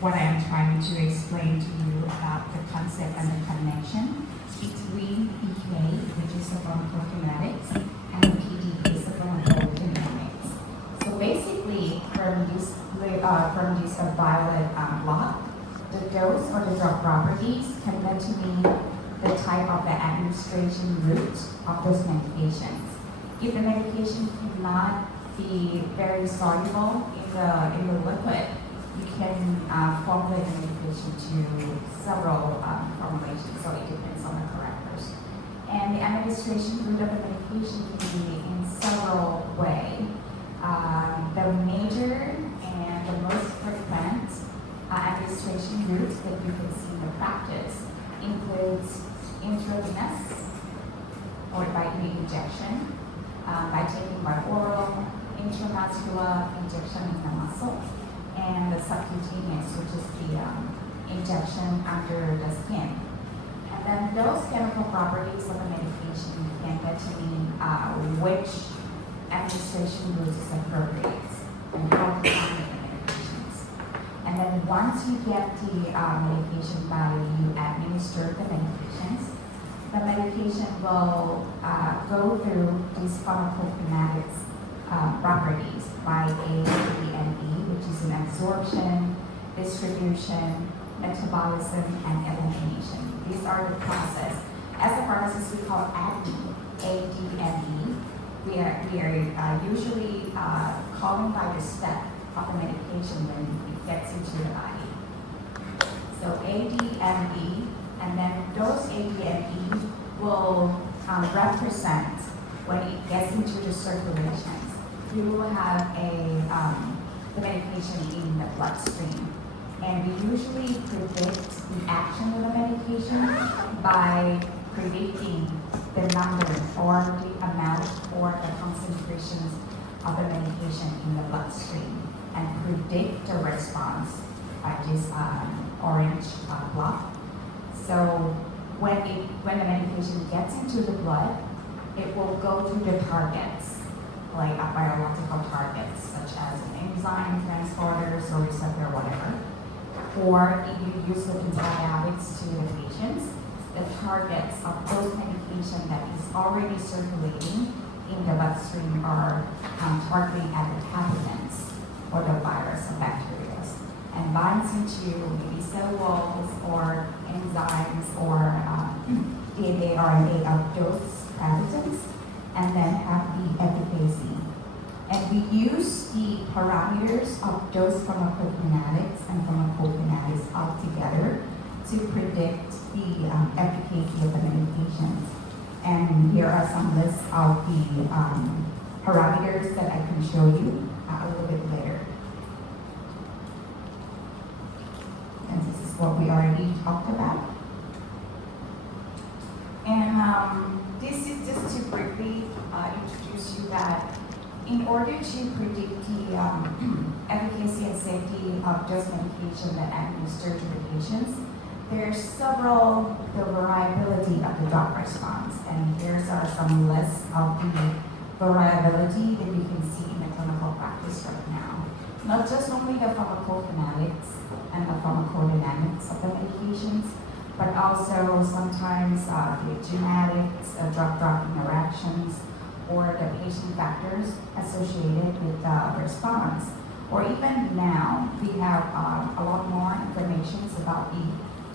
what I am trying to explain to you about the concept and the connection between PK, which is the pharmacokinetics, and the PD, which is the pharmacodynamics. So basically, from this violet block, the dose or the drug properties can determine the type of the administration route of those medications. If the medication cannot be very soluble in the liquid, you can formulate the medication to several formulations, so it depends on the characters. And the administration route of the medication can be in several ways. The major and the most frequent administration routes that you can see in the practice includes intravenous or by injection, by taking by oral, intramuscular injection in the muscle, and the subcutaneous, which is the injection under the skin. And then those chemical properties of the medication can determine which administration route is appropriate and how to formulate the medications. And then once you get the medication body, you administer the medications. The medication will go through these pharmacokinetics properties by A, D, and E, which is an absorption, distribution, metabolism, and elimination. These are the process. As a pharmacist, we call ADME, A, D, and E. We are usually calling by the step of the medication when it gets into the body. So A, D, and E, and then those A, D, and E will represent when it gets into the circulations. You will have the medication in the bloodstream. And we usually predict the action of the medication by predicting the number or the amount or the concentrations of the medication in the bloodstream and predict the response by this orange block. So when the medication gets into the blood, it will go to the targets, like biological targets, such as enzyme transporters or receptor, whatever. Or if you use the antibiotics to the patients, the targets of those medication that is already circulating in the bloodstream are targeting at the pathogens or the virus or bacteria and binds into maybe cell walls or enzymes or DNA, RNA of those pathogens, and then have the efficacy. And we use the parameters of those pharmacokinetics and pharmacokinetics all together to predict the efficacy of the medications. And here are some lists of the parameters that I can show you a little bit later. And this is what we already talked about. And this is just to briefly introduce you that in order to predict the efficacy and safety of those medications that administered to the patients, there's the variability of the drug response. And here's some lists of the variability that you can see in the clinical practice right now. Not just only the pharmacokinetics and the pharmacodynamics of the medications, but also sometimes the genetics, drug-drug interactions, or the patient factors associated with the response. Or even now, we have a lot more information about the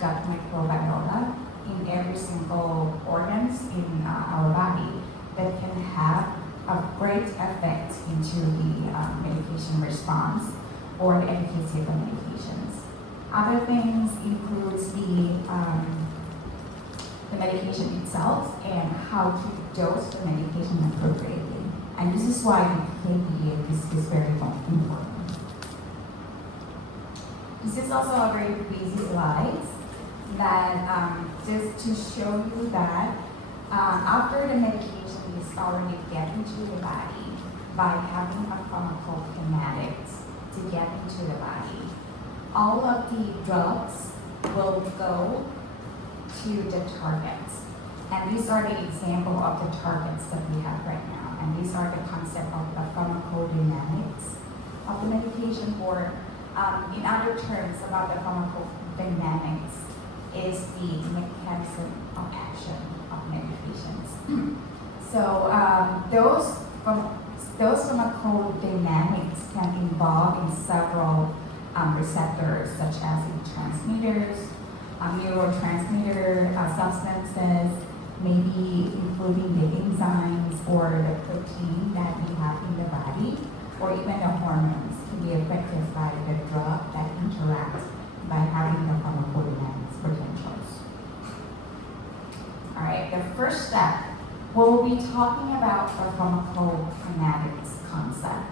gut microbiota in every single organs in our body that can have a great effect into the medication response or the efficacy of the medications. Other things includes the medication itself and how to dose the medication appropriately. And this is why the PKPD is very important. This is also a very busy slide that just to show you that after the medication is already getting into the body by having a pharmacokinetics to get into the body, all of the drugs will go to the targets. And these are the example of the targets that we have right now. And these are the concept of the pharmacodynamics of the medication or In other terms, about the pharmacodynamics is the mechanism of action of medications. So those pharmacodynamics can involve in several receptors, such as in transmitters, neurotransmitter substances, maybe including the enzymes or the protein that we have in the body, or even the hormones can be affected by the drug that interacts by having the pharmacodynamics potentials. All right, the first step, we'll be talking about the pharmacokinetics concept.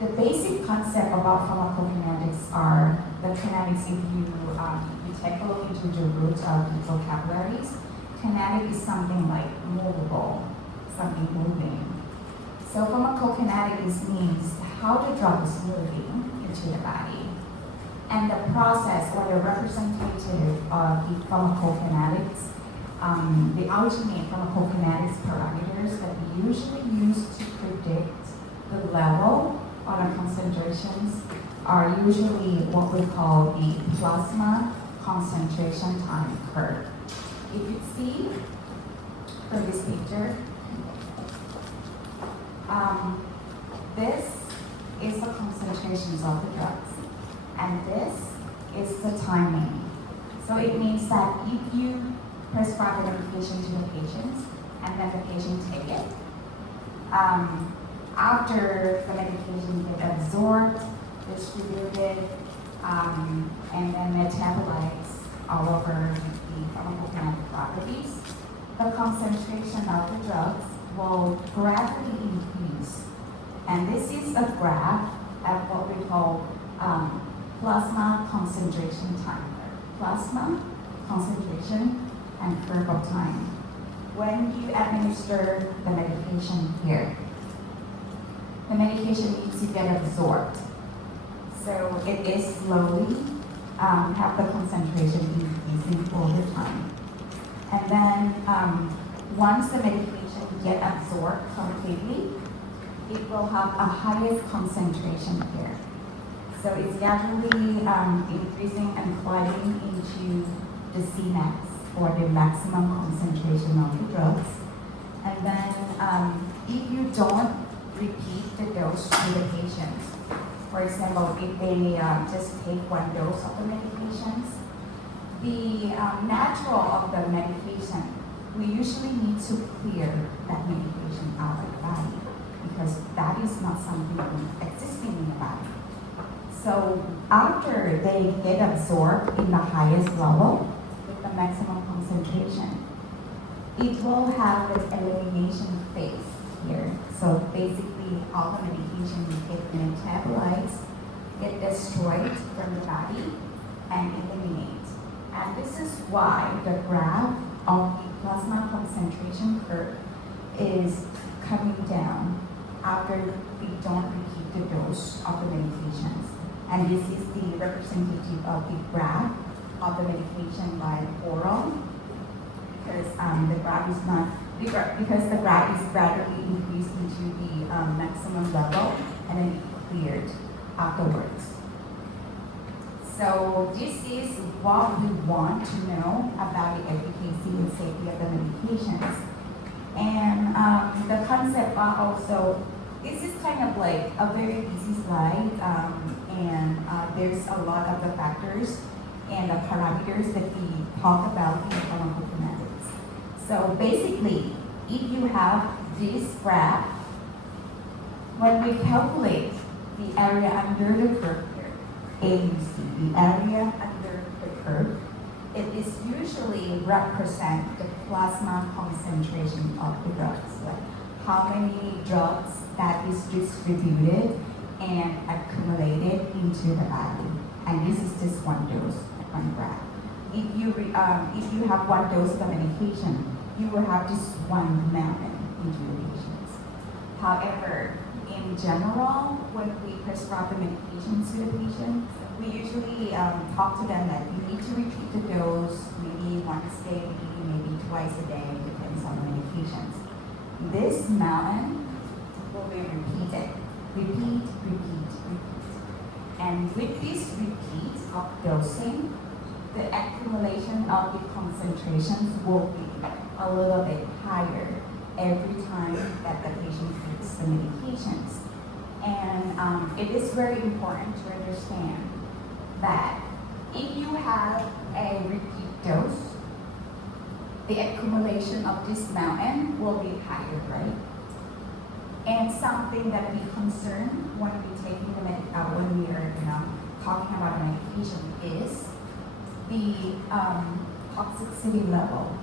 The basic concept about pharmacokinetics are the kinetics. If you take a look into the roots of the vocabularies, kinetic is something like movable, something moving. So pharmacokinetics means how the drug is moving into the body. And the process or the representative of the pharmacokinetics, the ultimate pharmacokinetics parameters that we usually use to predict the level or the concentrations are usually what we call the plasma concentration time curve. If you see from this picture, this is the concentrations of the drugs, and this is the timing. So it means that if you prescribe the medication to the patients and then the patient take it, after the medication gets absorbed, distributed, and then metabolites all over the pharmacokinetic properties, the concentration of the drugs will gradually increase. And this is a graph at what we call plasma concentration time curve. Plasma concentration and curve of time. When you administer the medication here, the medication needs to get absorbed. So it is slowly have the concentration increasing over time. And then once the medication gets absorbed completely, it will have a highest concentration here. So it's gradually increasing and climbing into the Cmax, or the maximum concentration of the drugs. And then if you don't repeat the dose to the patients, for example, if they just take one dose of the medications, the natural of the medication, we usually need to clear that medication out of the body, because that is not something existing in the body. So after they get absorbed in the highest level, with the maximum concentration, it will have an elimination phase here. So basically all the medication get metabolites, get destroyed from the body and eliminate. And this is why the graph of the plasma concentration curve is coming down after we don't repeat the dose of the medications. And this is the representative of the graph of the medication by oral, because the graph is not, because the graph is gradually increased into the maximum level and then it cleared afterwards. So this is what we want to know about the efficacy and safety of the medications. And the concept also, this is kind of like a very easy slide, and there's a lot of the factors and the parameters that we talk about in pharmacokinetics. So basically, if you have this graph, when we calculate the area under the curve here, AUC, the area under the curve, it is usually represent the plasma concentration of the drugs, like how many drugs that is distributed and accumulated into the body. And this is just one dose, one graph. If you have one dose of the medication, you will have just one mountain into your patients. However, in general, when we prescribe the medications to the patient, we usually talk to them that you need to repeat the dose, maybe once a day, maybe twice a day, depends on the medications. This mountain will be repeated. Repeat, repeat, repeat. And with this repeat of dosing, the accumulation of the concentrations will be a little bit higher every time that the patient takes the medications. And it is very important to understand that if you have a repeat dose, the accumulation of this mountain will be higher, right? And something that we concern when we taking the when we are talking about the medication is the toxicity level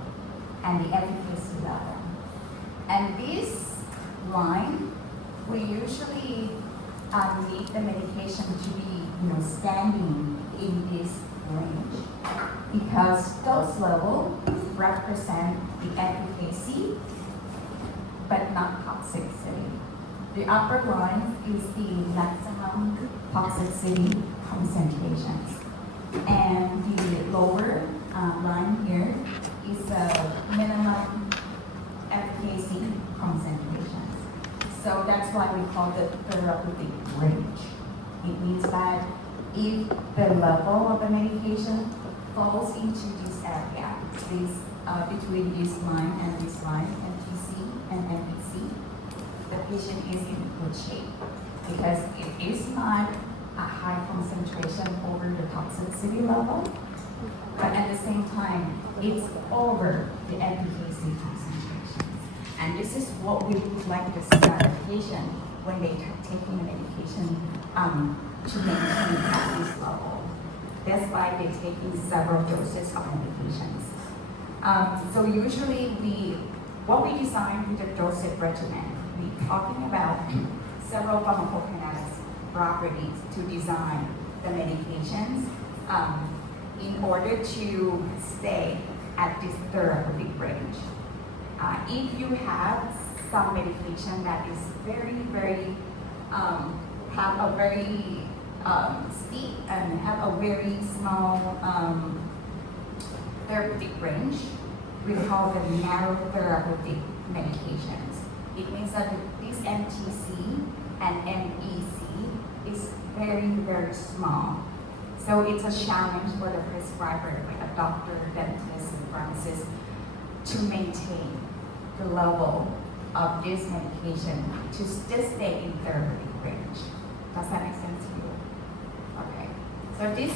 and the efficacy level. And this line, we usually need the medication to be standing in this range because those levels represent the efficacy but not toxicity. The upper line is the maximum toxicity concentrations. And the lower line here is the minimum efficacy concentrations. So that's why we call it therapeutic range. It means that if the level of the medication falls into this area, between this line, MTC and MPC, the patient is in good shape because it is not a high concentration over the toxicity level, but at the same time, it's over the efficacy concentrations. And this is what we would like to see our patient when they are taking the medication to maintain at this level. That's why they're taking several doses of medications. So usually what we design with the dosage regimen, we're talking about several pharmacokinetics properties to design the medications in order to stay at this therapeutic range. If you have some medication that is very, have a very steep and have a very small therapeutic range, we call them narrow therapeutic medications. It means that this MTC and MEC is very small. So it's a challenge for the prescriber, like a doctor, dentist, and pharmacist, to maintain the level of this medication to just stay in therapeutic range. Does that make sense to you? Okay. So this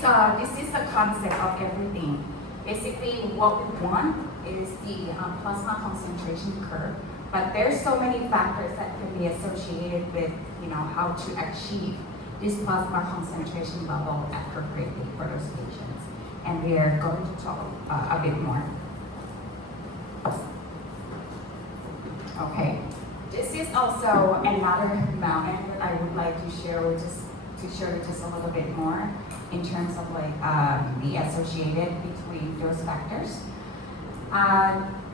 is the concept of everything. Basically, what we want is the plasma concentration curve, but there's so many factors that can be associated with how to achieve this plasma concentration level appropriately for those patients. And we are going to talk a bit more. Okay, this is also another mountain that I would like to share with just a little bit more in terms of the associated between those factors.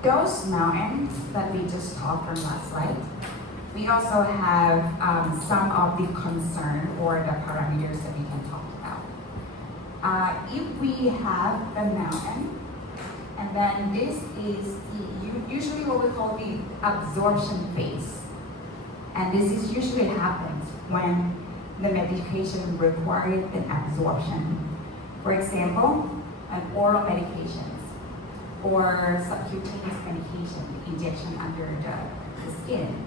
Those mountains that we just talked from last slide, we also have some of the concern or the parameters that we can talk about. If we have the mountain, and then this is usually what we call the absorption phase. And this is usually happens when the medication requires an absorption. For example, an oral medications or subcutaneous medication, injection under the skin,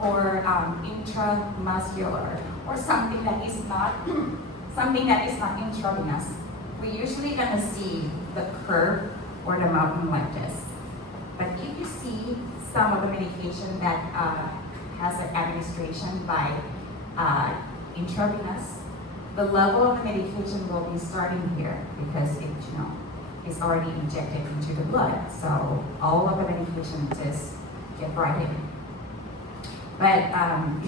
or intramuscular, or something that is not intravenous. We're usually gonna see the curve or the mountain like this. But if you see some of the medication that has an administration by intravenous, the level of the medication will be starting here because it's already injected into the blood. So all of the medication just get right in. But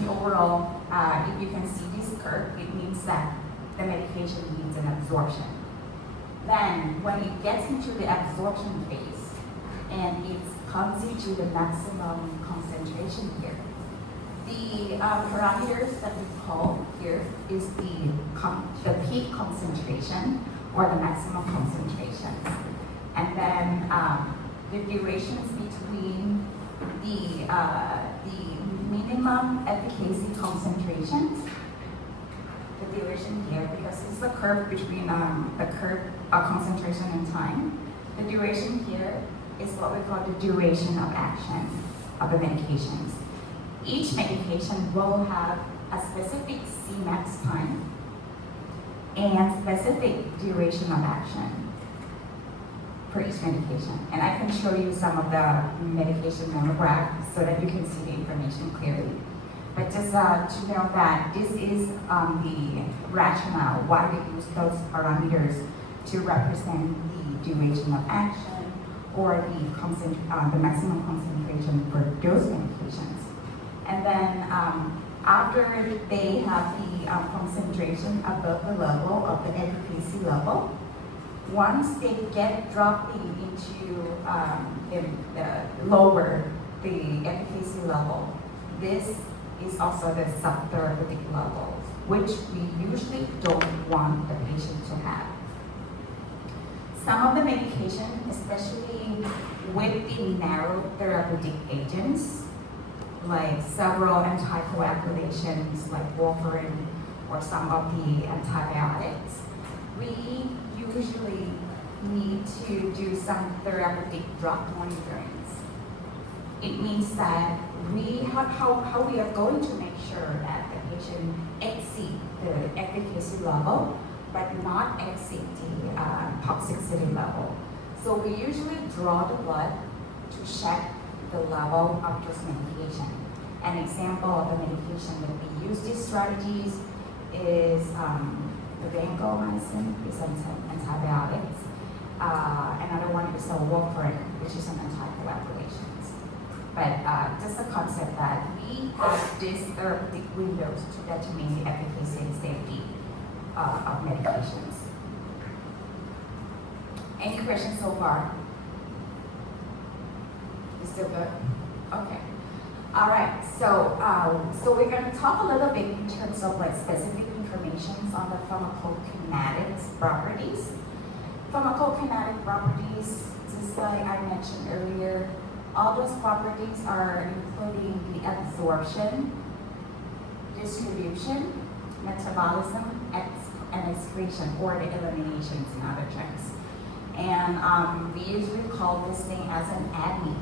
overall, if you can see this curve, it means that the medication needs an absorption. Then when it gets into the absorption phase and it comes into the maximum concentration here, the parameters that we call here is the peak concentration or the maximum concentration. And then the durations between the minimum efficacy concentrations the duration here, because it's a curve between the curve of concentration and time. The duration here is what we call the duration of action of the medications. Each medication will have a specific Cmax time and specific duration of action for each medication. And I can show you some of the medication monograph so that you can see the information clearly. But just to know that this is the rationale why we use those parameters to represent the duration of action or the maximum concentration for those medications. And then after they have the concentration above the level of the efficacy level, once they get dropping into the lower the efficacy level, this is also the subtherapeutic level, which we usually don't want the patient to have. Some of the medication, especially with the narrow therapeutic agents, like several anticoagulations like warfarin or some of the antibiotics, we usually need to do some therapeutic drug monitorings. It means that how we are going to make sure that the patient exceed the efficacy level, but not exceed the toxicity level. So we usually draw the blood to check the level of this medication. An example of the medication that we use these strategies is the vancomycin, is an antibiotics. Another one is the warfarin, which is an anticoagulations. But just the concept that we have these therapeutic windows to determine the efficacy and safety of medications. Any questions so far? You still good? Okay. All right. So we're going to talk a little bit in terms of like specific information on the pharmacokinetics properties. Pharmacokinetic properties, just like I mentioned earlier, all those properties are including the absorption, distribution, metabolism, and excretion, or the eliminations in other terms. And we usually call this thing as an ADME,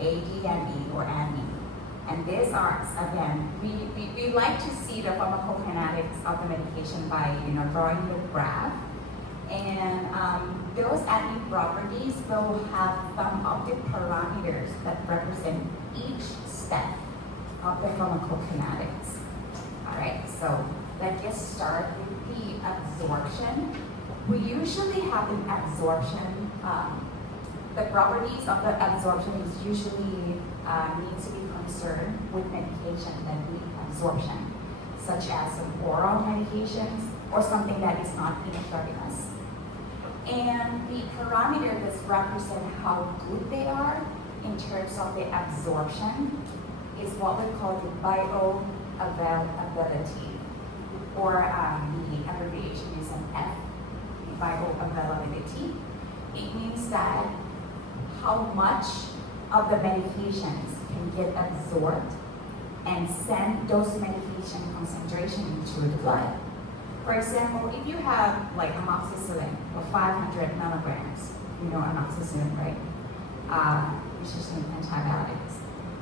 ADME or ADME. And these are, again, we like to see the pharmacokinetics of the medication by drawing the graph. And those ADME properties will have some of the parameters that represent each step of the pharmacokinetics. All right, so let's get started with the absorption. We usually have the absorption, the properties of the absorption is usually need to be concerned with medication that need absorption, such as some oral medications or something that is not intravenous. And the parameter that represent how good they are in terms of the absorption is what we call the bioavailability, or the abbreviation is an F, the bioavailability. It means that how much of the medications can get absorbed and send those medication concentration into the blood. For example, if you have like amoxicillin or 500 milligrams, amoxicillin, right? Which is an antibiotics.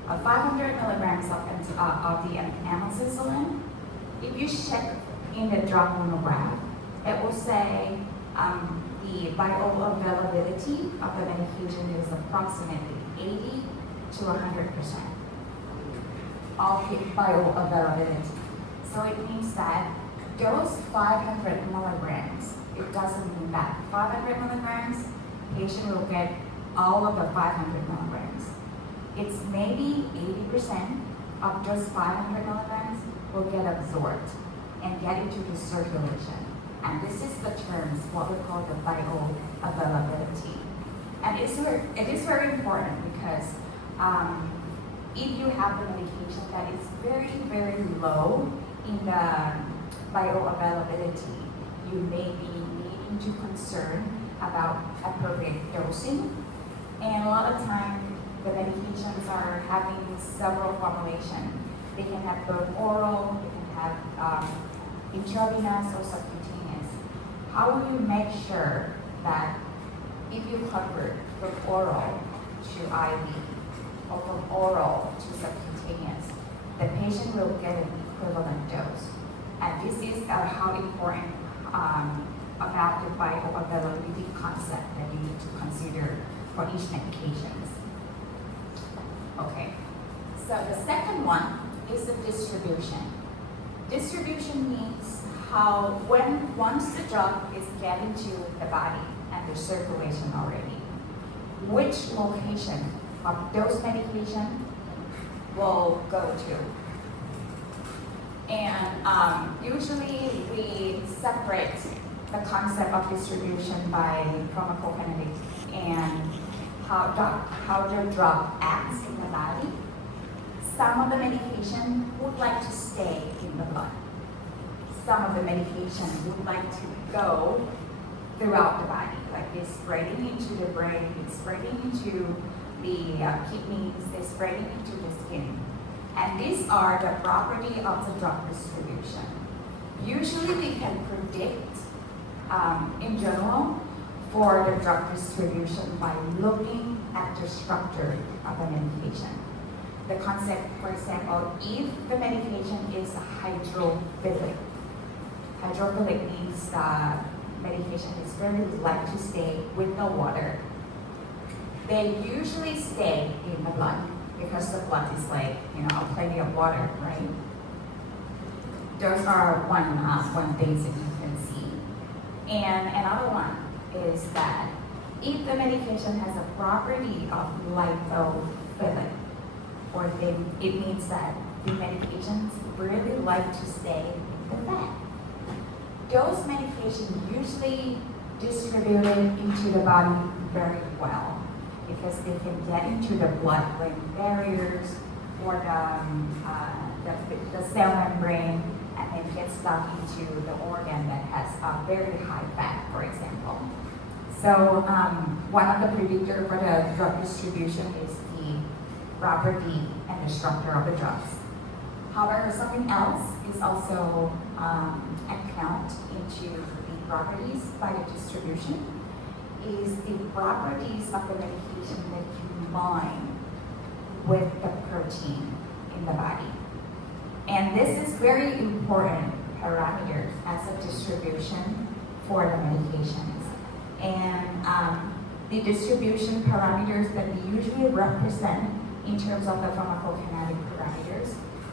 500 milligrams of the amoxicillin, if you check in the drug monograph, it will say the bioavailability of the medication is approximately 80 to 100% of the bioavailability. So it means that those 500 milligrams, it doesn't mean that 500 milligrams, patient will get all of the 500 milligrams. It's maybe 80% of those 500 milligrams will get absorbed and get into the circulation. And this is the terms, what we call the bioavailability. And it is very important because if you have the medication that is very, very low in the bioavailability, you may be needing to concern about appropriate dosing. And a lot of times, the medications are having several formulations. They can have both oral, they can have intravenous or subcutaneous, how will you make sure that if you convert from oral to IV or from oral to subcutaneous, the patient will get an equivalent dose? And this is how important about the bioavailability concept that you need to consider for each medications. Okay, so the second one is the distribution. Distribution means how once the drug is getting to the body and the circulation already, which location of those medication will go to. And usually we separate the concept of distribution by pharmacokinetics and how the drug acts in the body. Some of the medication would like to stay in the blood. Some of the medication would like to go throughout the body, like it's spreading into the brain, it's spreading into the kidneys, it's spreading into the skin. And these are the property of the drug distribution. Usually we can predict, in general, for the drug distribution by looking at the structure of the medication. The concept, for example, if the medication is hydrophilic means the medication is very like to stay with the water. They usually stay in the blood because the blood is like, plenty of water, right? Those are one things that you can see. And another one is that if the medication has a property of lipophilic, it means that the medications really like to stay in the fat. Those medications usually distributed into the body very well because they can get into the blood-brain barriers or the cell membrane and then get stuck into the organ that has a very high fat, for example. So one of the predictors for the drug distribution is the property and the structure of the drugs. However, something else is also account into the properties by the distribution is the properties of the medication that combine with the protein in the body. And this is very important parameters as a distribution for the medications. And the distribution parameters that we usually represent in terms of the pharmacokinetic parameters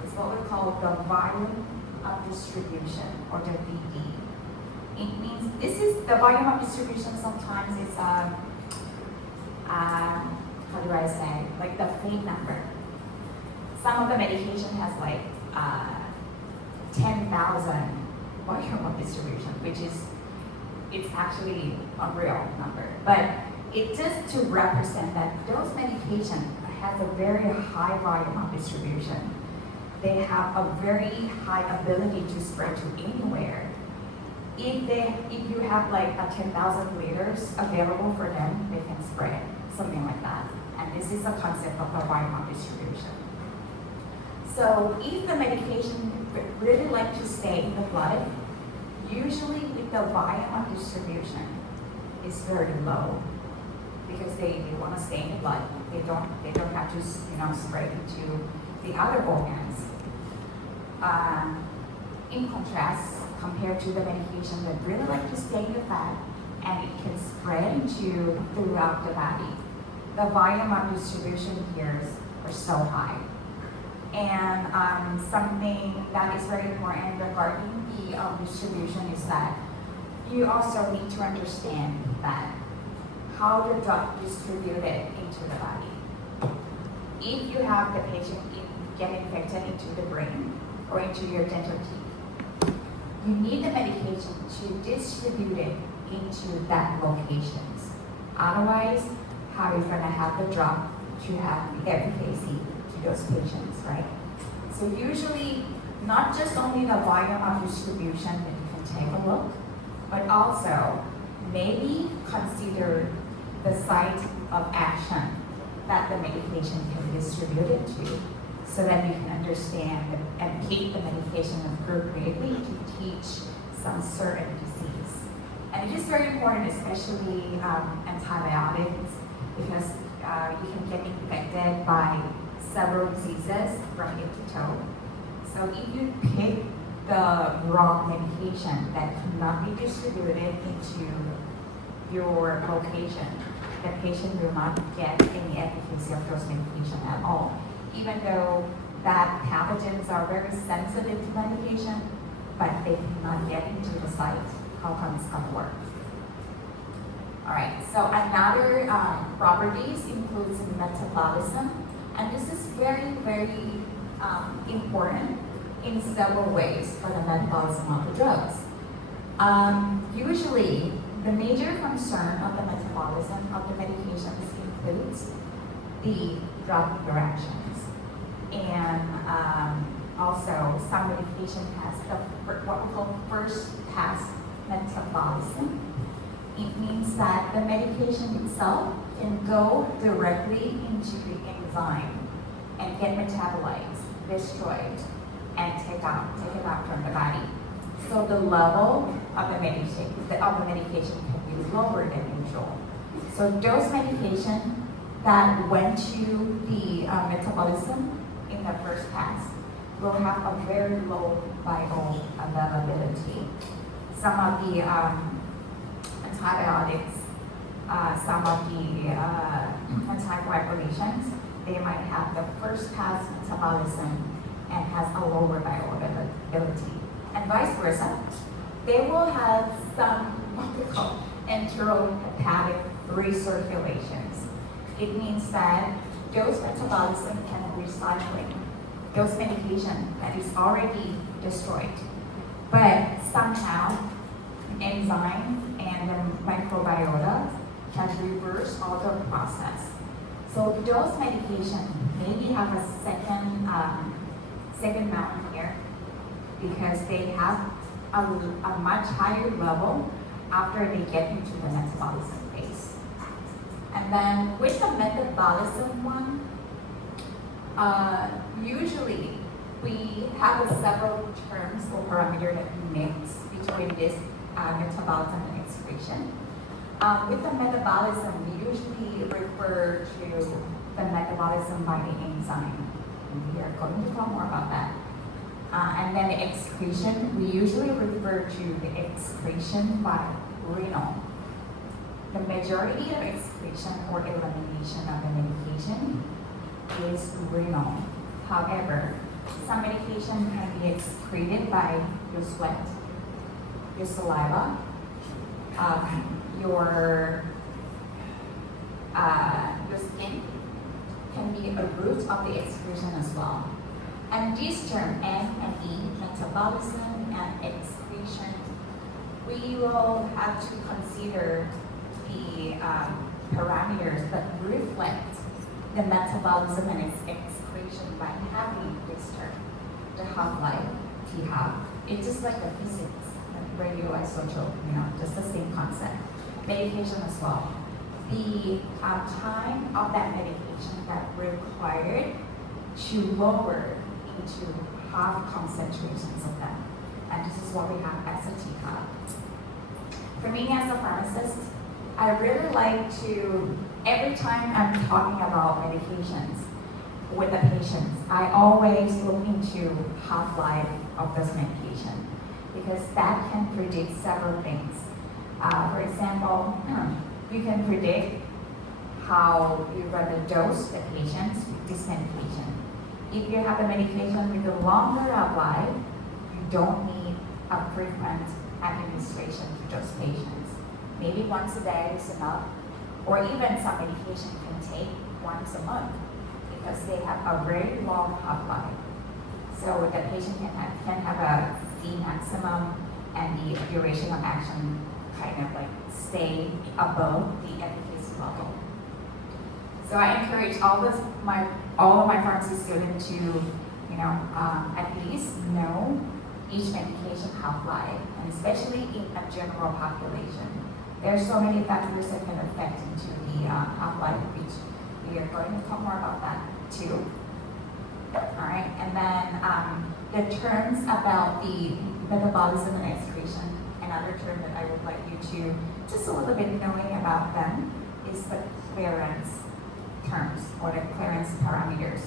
is what we call the volume of distribution, or the VD. It means this is the volume of distribution. Sometimes it's how do I say, like the fake number. Some of the medication has like 10,000 volume of distribution, which is it's actually a real number. But it's just to represent that those medications have a very high volume of distribution. They have a very high ability to spread to anywhere. If you have like a 10,000 liters available for them, they can spread, something like that. And this is a concept of the volume of distribution. So if the medication really like to stay in the blood, usually with the volume of distribution is very low because they want to stay in the blood. They don't have to spread into the other organs. In contrast, compared to the medication that really like to stay in the fat and it can spread into throughout the body, the volume of distribution here are so high. And something that is very important regarding the distribution is that you also need to understand that how the drug distributed into the body. If you have the patient get infected into the brain or into your dental teeth, you need the medication to distribute it into that locations. Otherwise, how are you going to have the drug to have the efficacy to those patients, right? So usually, not just only the volume of distribution that you can take a look, but also maybe consider the site of action that the medication can be distributed to. so that you can understand and keep the medication appropriately to teach some certain disease. And it is very important, especially antibiotics, because you can get infected by several diseases from head to toe. So if you pick the wrong medication that cannot be distributed into your location, the patient will not get any efficacy of those medications at all, even though that pathogens are very sensitive to medication, but they cannot get into the site. How come it's going to work? All right, so another properties includes metabolism, and this is very, very important in several ways for the metabolism of the drugs. Usually, the major concern of the metabolism of the medications includes the drug interactions. And also, some medication has what we call first pass metabolism. It means that the medication itself can go directly into the enzyme and get metabolized, destroyed, and take it out from the body. So the level of the medication can be lower than usual. So those medications that went to the metabolism in the first pass will have a very low bioavailability. Some of the antibiotics, some of the anticoagulations, they might have the first pass metabolism and has a lower bioavailability. And vice versa, they will have some what we call enterohepatic recirculations. It means that those metabolism can recycling those medication that is already destroyed, but somehow enzyme and the microbiota can reverse all the process. So those medications maybe have a second mountain here because they have a much higher level after they get into the metabolism phase. And then with the metabolism one, usually we have several terms or parameters that we mix between this metabolism and excretion. With the metabolism, we usually refer to the metabolism by the enzyme. We are going to talk more about that. And then the excretion, we usually refer to the excretion by renal. The majority of excretion or elimination of the medication is renal. However, some medication can be excreted by your sweat, your saliva, your skin can be a root of the excretion as well. And these terms, M and E, metabolism and excretion, we will have to consider the parameters that reflect the metabolism and its excretion by having this term, the half-life, T-half. It's just like the physics, like radioisotope, just the same concept. Medication as well. The time of that medication that required to lower into half concentrations of them. And this is what we have as a T-half. For me as a pharmacist, I really like to, every time I'm talking about medications with the patients, I always look into half-life of this medication because that can predict several things. For example, you can predict how you're going to dose the patients with this medication. If you have a medication with a longer half-life, you don't need a frequent administration to those patients. Maybe once a day is enough, or even some medication you can take once a month because they have a very long half-life. So the patient can have a C maximum and the duration of action kind of like stay above the efficacy level. So I encourage all of my pharmacy students to, at least know each medication half-life, and especially in a general population. There are so many factors that can affect into the half-life, which we are going to talk more about that too. All right, and then the terms about the metabolism and excretion, another term that I would like you to just a little bit knowing about them is the clearance terms or the clearance parameters.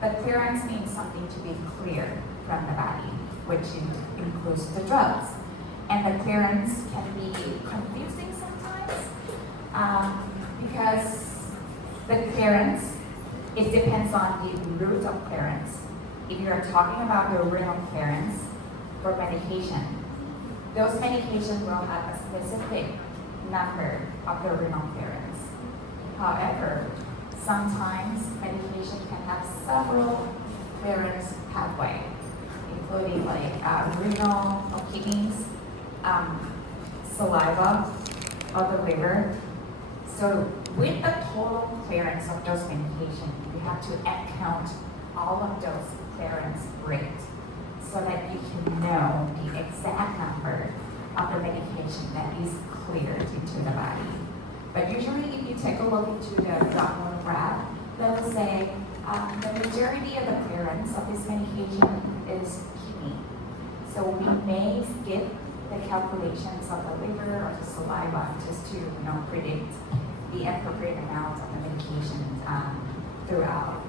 The clearance means something to be clear from the body, which includes the drugs. And the clearance can be confusing sometimes because the clearance, it depends on the route of clearance. If you're talking about the renal clearance for medication, those medications will have a specific number of the renal clearance. However, sometimes medication can have several clearance pathways, including like renal or kidneys, saliva, or the liver. So with the total clearance of those medications, you have to account all of those clearance rates so that you can know the exact number of the medication that is cleared into the body. But usually if you take a look into the drug monograph, they'll say the majority of the clearance of this medication is kidney. So we may skip the calculations of the liver or the saliva just to predict the appropriate amount of the medication throughout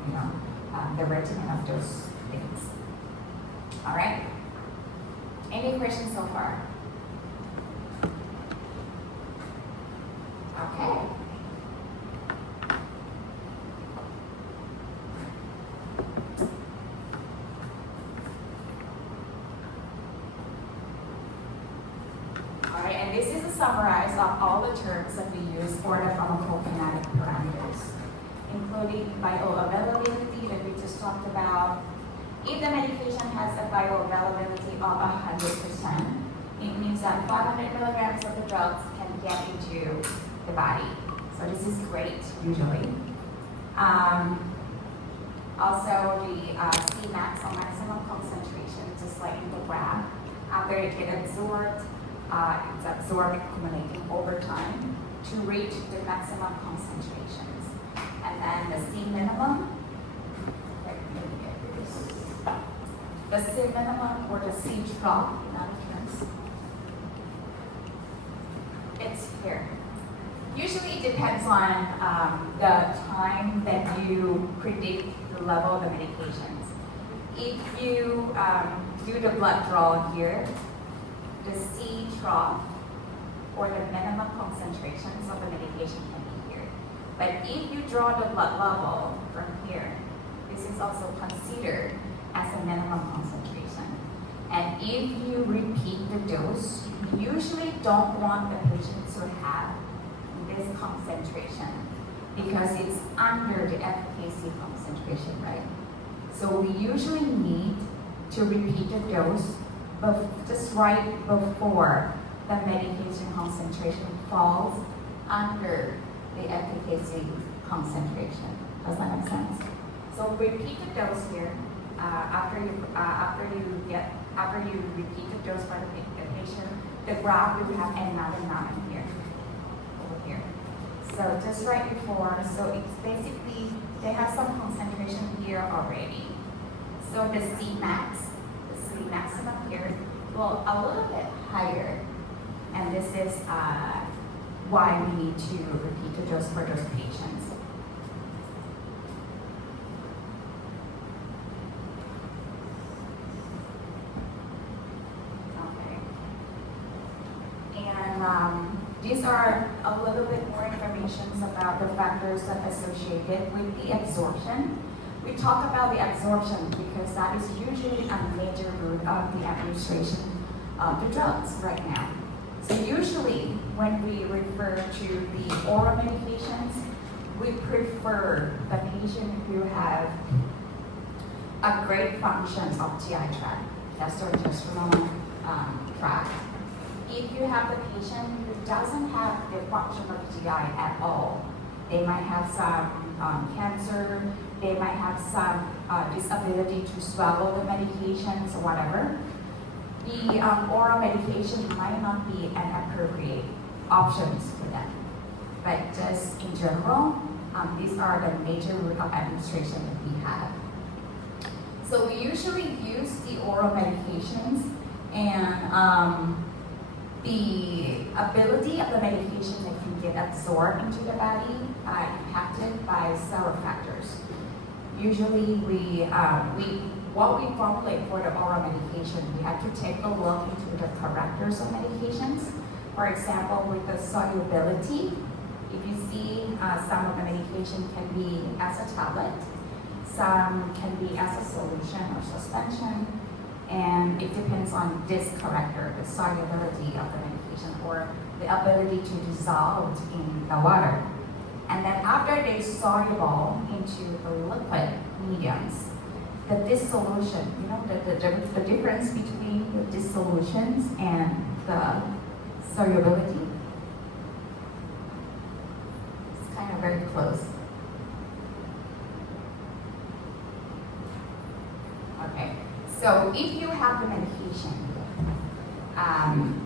the regimen of those things. All right? Any questions so far? Okay. All right, and this is a summarize of all the terms that we use for the pharmacokinetic parameters, including bioavailability that we just talked about. If the medication has a bioavailability of 100%, it means that 500 milligrams of the drugs can get into the body. So this is great, usually. Also, the Cmax or maximum concentration, just like in the graph, after it gets absorbed, it's absorbed accumulating over time to reach the maximum concentrations. And then the C minimum, the C minimum or the C trough, in other terms, it's here. Usually it depends on the time that you predict the level of the medications. If you do the blood draw here, the C trough or the minimum concentrations of the medication can be here. But if you draw the blood level from here, this is also considered as a minimum concentration. And if you repeat the dose, you usually don't want the patient to have this concentration because it's under the efficacy concentration, right? So we usually need to repeat the dose just right before the medication concentration falls under the efficacy concentration. Does that make sense? So repeat the dose here after you repeat the dose for the patient. The graph will have another 9 here, over here. So just right before, so it's basically they have some concentration here already. So the C maximum here will a little bit higher, and this is why we need to repeat the dose for those patients. Okay. And these are a little bit more information about the factors that are associated with the absorption. We talk about the absorption because that is usually a major route of the administration of the drugs right now. So usually when we refer to the oral medications, we prefer the patient who have a great function of GI tract, gastrointestinal tract. If you have the patient who doesn't have the function of GI at all, they might have some cancer, they might have some disability to swallow the medications or whatever. The oral medication might not be an appropriate options for them. But just in general, these are the major route of administration that we have. So we usually use the oral medications, and the ability of the medication that can get absorbed into the body impacted by several factors. Usually what we formulate for the oral medication, we have to take a look into the characters of medications. For example, with the solubility, if you see some of the medication can be as a tablet, some can be as a solution or suspension, and it depends on this character, the solubility of the medication, or the ability to dissolve in the water. And then after they soluble into the liquid mediums, the dissolution, the difference between the dissolutions and the solubility, it's kind of very close. Okay, so if you have the medication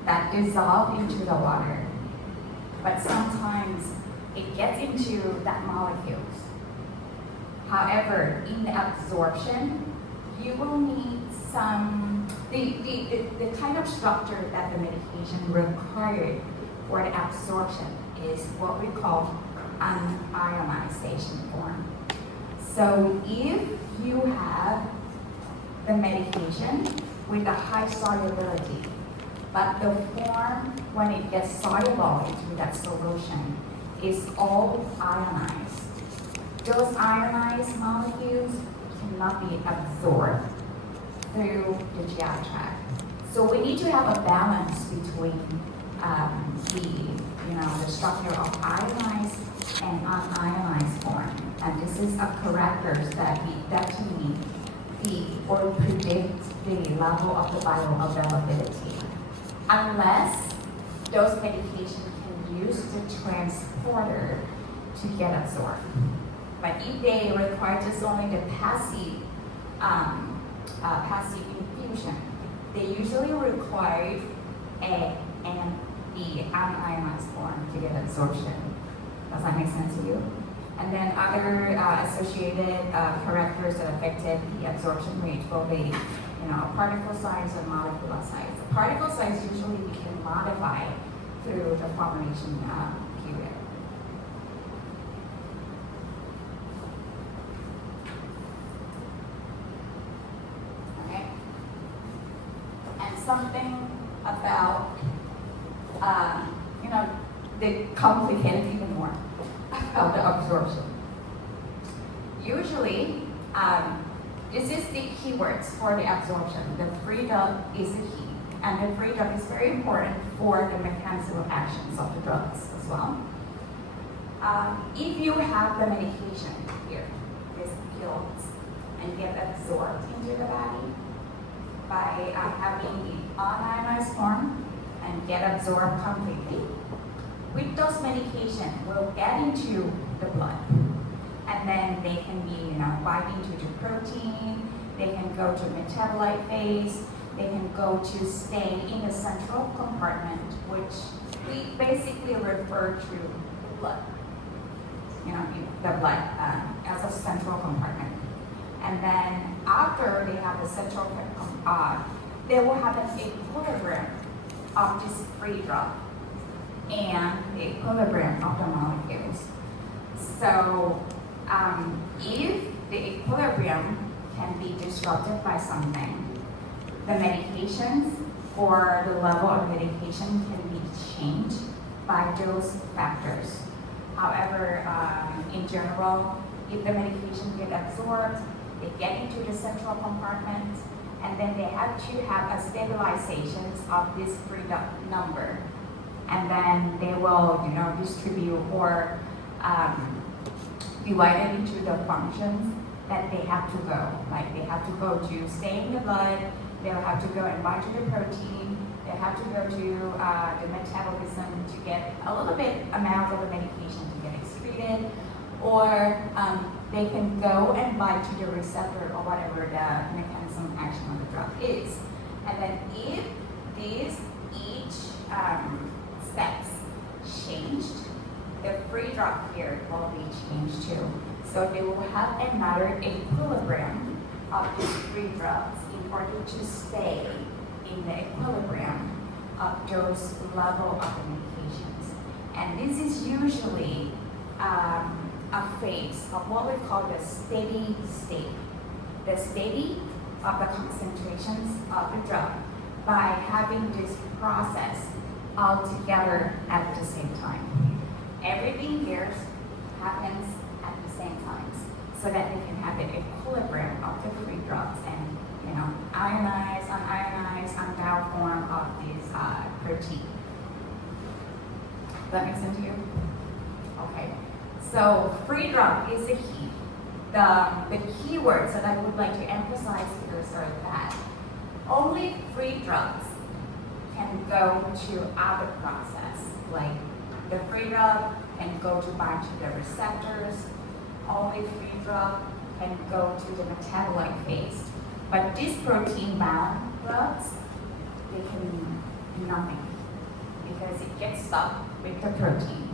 that dissolves into the water, but sometimes it gets into that molecules. However, in the absorption, you will need the kind of structure that the medication required for the absorption is what we call an ionization form. So if you have the medication with a high solubility, but the form when it gets soluble into that solution is all ionized. Those ionized molecules cannot be absorbed through the GI tract. So we need to have a balance between the structure of ionized and unionized form. And this is a characters that we determine or predict the level of the bioavailability. Unless those medications can use the transporter to get absorbed. But if they require just only the passive infusion, they usually require A and the unionized form to get absorption. Does that make sense to you? And then other associated characters that affected the absorption rate will be, particle size and molecular size. The particle size usually we can modify through the formulation period. Okay. And something about, they complicated even more about the absorption. Usually, this is the keywords for the absorption. The free drug is the key. And the free drug is very important for the mechanism of actions of the drugs as well. If you have the medication here, this pills, and get absorbed into the body by having the unionized form and get absorbed completely, with those medications will get into the blood. And then they can be, binding to the protein, they can go to metabolite phase, they can go to stay in the central compartment, which we basically refer to blood. The blood as a central compartment. And then after they have the central they will have an equilibrium of this free drug and the equilibrium of the molecules. So if the equilibrium can be disrupted by something, the medications or the level of medication can be changed by those factors. However, in general, if the medication gets absorbed, they get into the central compartment, and then they have to have a stabilization of this free number. And then they will, distribute or divide it into the functions that they have to go. Like they have to go to stay in the blood, they'll have to go and bind to the protein, they have to go to the metabolism to get a little bit amount of the medication to get excreted, or they can go and bind to the receptor or whatever the mechanism of action of the drug is. And then if each steps changed, the free drug here will be changed too. So they will have another equilibrium of these free drugs in order to stay in the equilibrium of those level of the medications. And this is usually a phase of what we call the steady state. The steady of the concentrations of the drug by having this process all together at the same time. Everything here happens at the same time so that they can have an equilibrium of the free drugs and ionize, unionize, unbound form of this protein. Does that make sense to you? Okay. So free drug is the key. The key words that I would like to emphasize here are that only free drugs can go to other process, like the free drug can go to bind to the receptors. Only free drug can go to the metabolite phase. But these protein-bound drugs, they can do nothing because it gets stuck with the protein.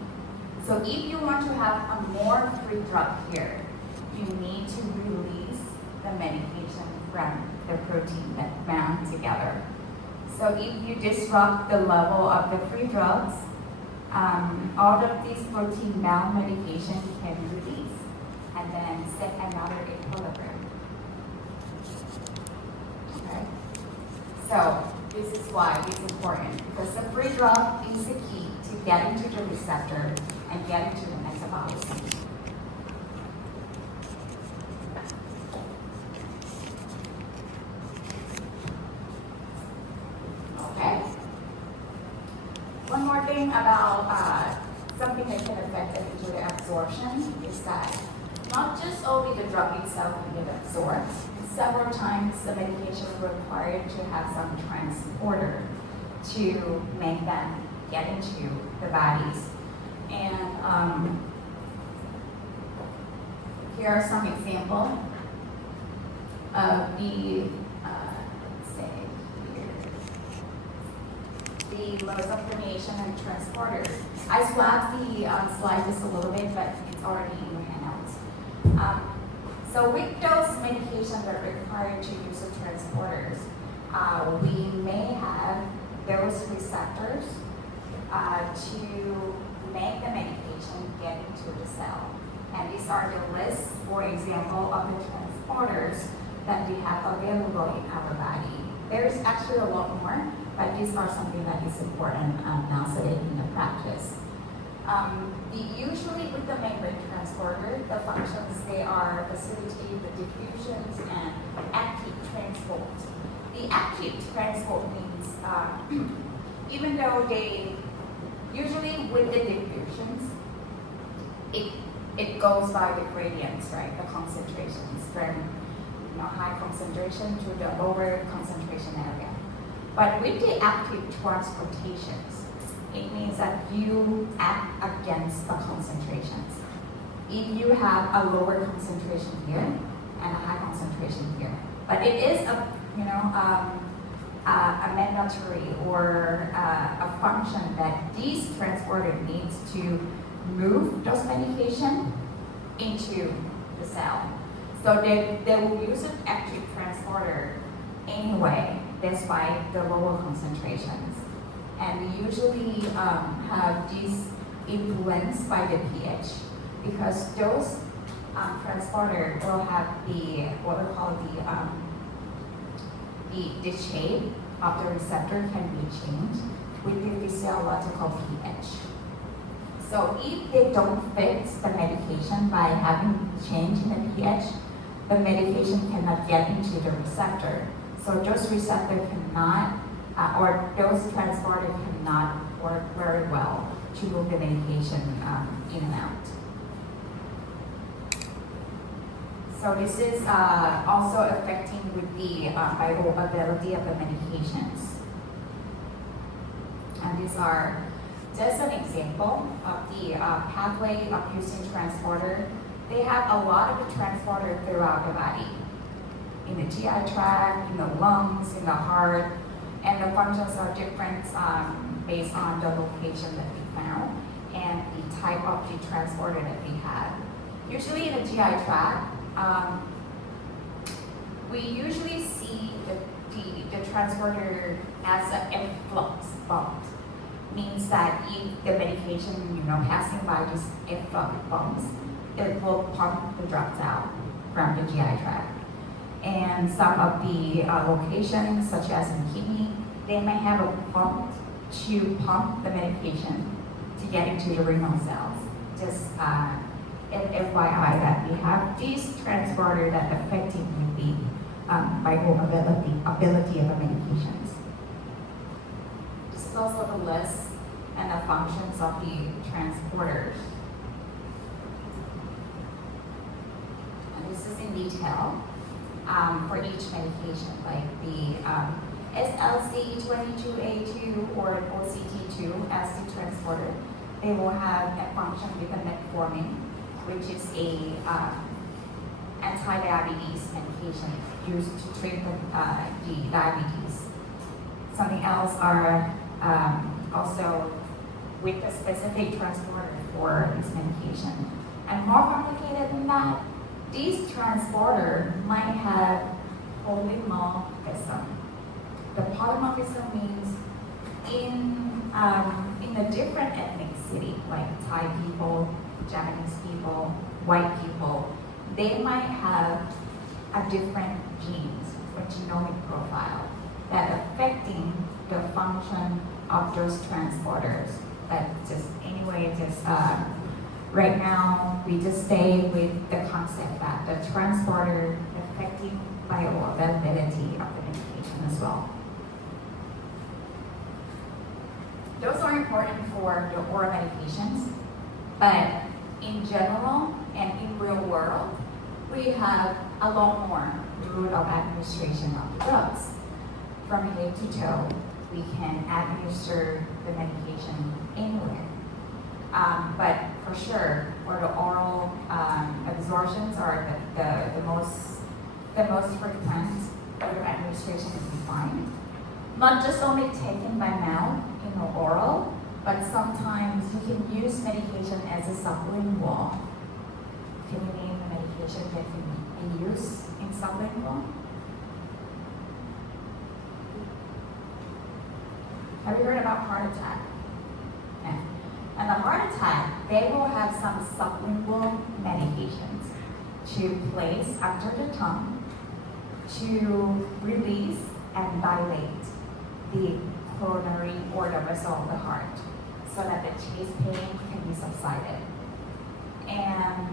So if you want to have a more free drug here, you need to release the medication from the protein that bound together. So if you disrupt the level of the free drugs, all of these protein-bound medication can release and then set another equilibrium. Okay? So this is why it's important, because the free drug is the key to getting to the receptor and getting to the metabolism. Okay. One more thing about something that can affect into the absorption is that not just only the drug itself can get absorbed, several times the medication is required to have some transporter to make them get into the bodies. And here are some examples of the, let's say here, the modes of formation and transporter. I swapped the slide just a little bit, but it's already in your handouts. So with those medications that are required to use the transporters, we may have those receptors to make the medication get into the cell. And these are the lists, for example, of the transporters that we have available in our body. There's actually a lot more, but these are something that is important nowadays in the practice. Usually with the membrane transporter, the functions, they are facilitate the diffusions and active transport. The active transport means even though they, usually with the diffusions, it goes by the gradients, right? The concentrations from high concentration to the lower concentration area. But with the active transportations, it means that you act against the concentrations. If you have a lower concentration here and a high concentration here, but it is a mandatory or a function that these transporter needs to move those medication into the cell. So they will use an active transporter anyway, despite the lower concentrations. And we usually have this influenced by the pH, because those transporter will have the what we call the shape of the receptor can be changed with the physiological pH. So if they don't fix the medication by having change in the pH, the medication cannot get into the receptor. So those receptors cannot, or those transporters cannot work very well to move the medication in and out. So this is also affecting with the bioavailability of the medications. And these are just an example of the pathway of using transporter. They have a lot of the transporter throughout the body, in the GI tract, in the lungs, in the heart, and the functions are different based on the location that we found and the type of the transporter that we have. Usually in the GI tract, we usually see the transporter as an efflux pump. Means that if the medication, passing by these efflux pumps, it will pump the drugs out from the GI tract. And some of the locations, such as in kidney, they may have a pump to pump the medication to get into the renal cells. Just FYI that we have these transporter that affecting the bioavailability of the medications. This is also the list and the functions of the transporters. And this is in detail for each medication, like the SLC22A2 or OCT2 as the transporter. They will have a function with the metformin, which is a anti-diabetes medication used to treat the diabetes. Something else are also with a specific transporter for this medication. And more complicated than that, these transporter might have polymorphism. The polymorphism means in a different ethnicity, like Thai people, Japanese people, white people, they might have a different genes or genomic profile that affecting the function of those transporters. But right now we just stay with the concept that the transporter affecting bioavailability of the medication as well. Those are important for the oral medications, but in general and in real world, we have a lot more route of administration of the drugs. From head to toe, we can administer the medication anywhere. But for sure, for the oral absorptions are the most frequent route of administration is defined. Not just only taken by mouth in the oral, but sometimes you can use medication as a sublingual. Can you name the medication that can be used in sublingual? Have you heard about heart attack? Yeah. And the heart attack, they will have some sublingual medications to place under the tongue to release and dilate the coronary or the vessel of the heart so that the chest pain can be subsided. And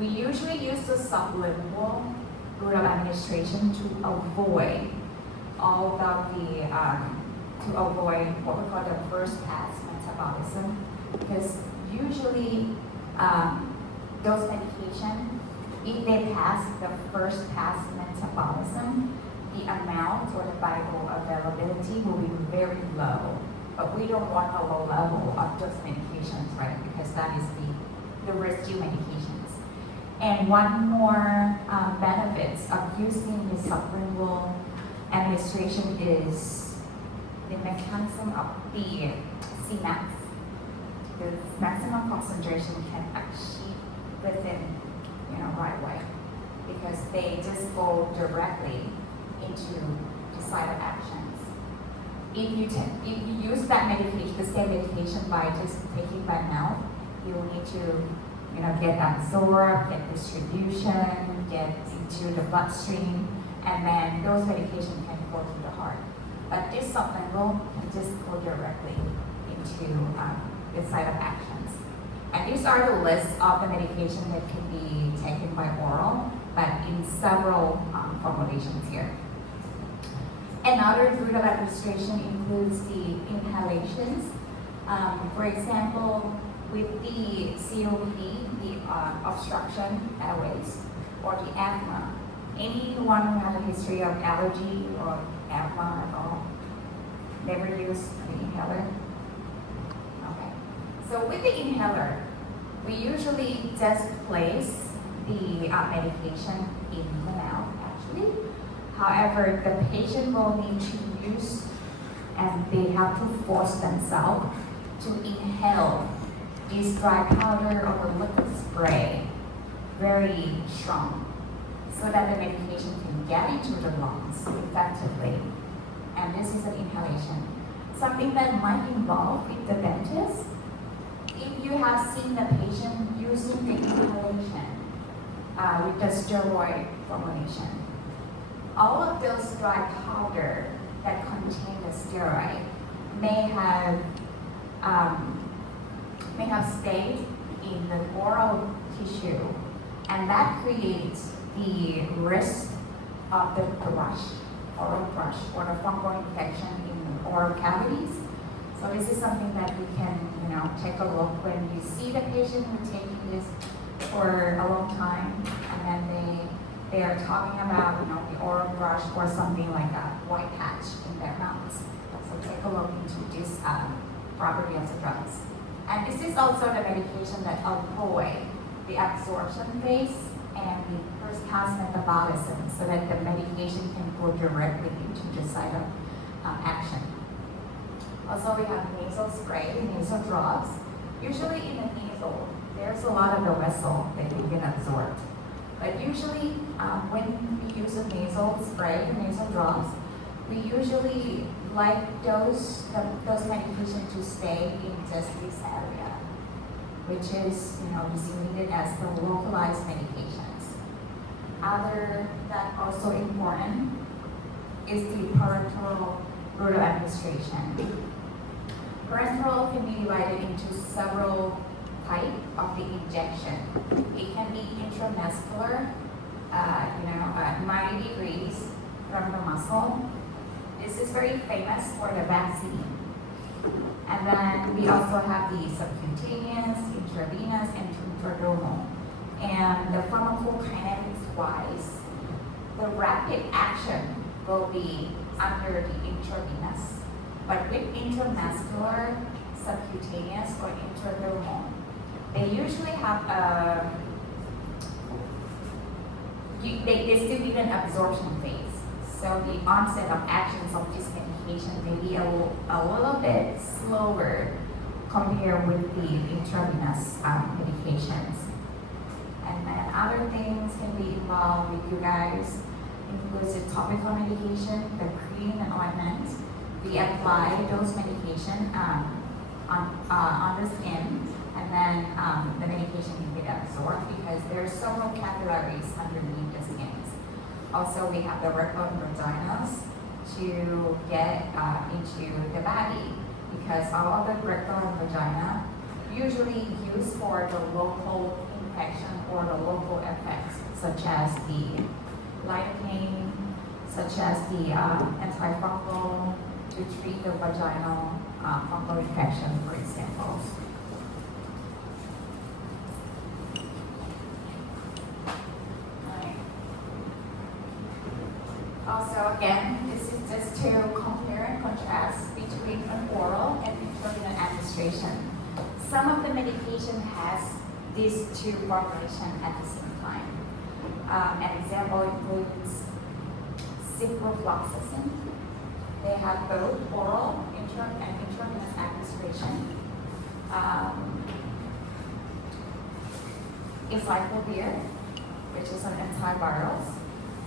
we usually use the sublingual route of administration to avoid all of to avoid what we call the first pass metabolism, because usually those medications, if they pass the first pass metabolism, the amount or the bioavailability will be very low. But we don't want a low level of those medications, right? Because that is the rescue medications. And one more benefits of using the sublingual administration is the mechanism of the Cmax. The maximum concentration can achieve within, right away, because they just go directly into the site of actions. If you use that medication, the same medication by just taking by mouth, you will need to, get absorbed, get distribution, get into the bloodstream, and then those medications can go to the heart. But this sublingual can just go directly into the site of actions. And these are the list of the medication that can be taken by oral, but in several formulations here. Another route of administration includes the inhalations. For example, with the COPD, the obstruction airways, or the asthma. Anyone who has a history of allergy or asthma at all? Never used the inhaler? Okay. So with the inhaler, we usually just place the medication in the mouth, actually. However, the patient will need to use, and they have to force themselves to inhale this dry powder or liquid spray very strong. so that the medication can get into the lungs effectively. And this is an inhalation. Something that might involve with the dentist, if you have seen the patient using the inhalation with the steroid formulation, all of those dry powder that contain the steroid may have stayed in the oral tissue, and that creates the risk of the oral thrush, or the fungal infection in the oral cavities. So this is something that we can, take a look when you see the patient who's taking this for a long time, and then they are talking about, the oral thrush or something like a white patch in their mouths. So take a look into this property of the drugs. And this is also the medication that avoid the absorption phase and the first pass metabolism, so that the medication can go directly into the site of action. Also, we have nasal spray, nasal drops. Usually in the nasal, there's a lot of the vessel that you can absorb. But usually, when we use a nasal spray, nasal drops, we usually like those medications to stay in just this area, which is, designated as the localized medications. Other that also important is the parenteral route of administration. Parenteral can be divided into several types of the injection. It can be intramuscular, at 90 degrees from the muscle. This is very famous for the vaccine. And then we also have the subcutaneous, intravenous, and intradermal. And the pharmacokinetics-wise, the rapid action will be under the intravenous. But with intramuscular, subcutaneous, or intradermal, they usually have they still need an absorption phase. So the onset of actions of this medication may be a little bit slower compared with the intravenous medications. And then other things can be involved with you guys, includes the topical medication, the cream and ointment. We apply those medication on the skin, and then the medication can get absorbed because there are several capillaries underneath the skin. Also, we have the rectal and vaginas to get into the body, because all of the rectal and vagina usually used for the local infection or the local effects, such as the lidocaine, such as the antifungal, to treat the vaginal fungal infection, for example. Also, again, this is just to compare and contrast between an oral and intravenous administration. Some of the medication has these two formulations at the same time. An example includes ciprofloxacin. They have both oral and intravenous administration. Islatravir, which is an antiviral.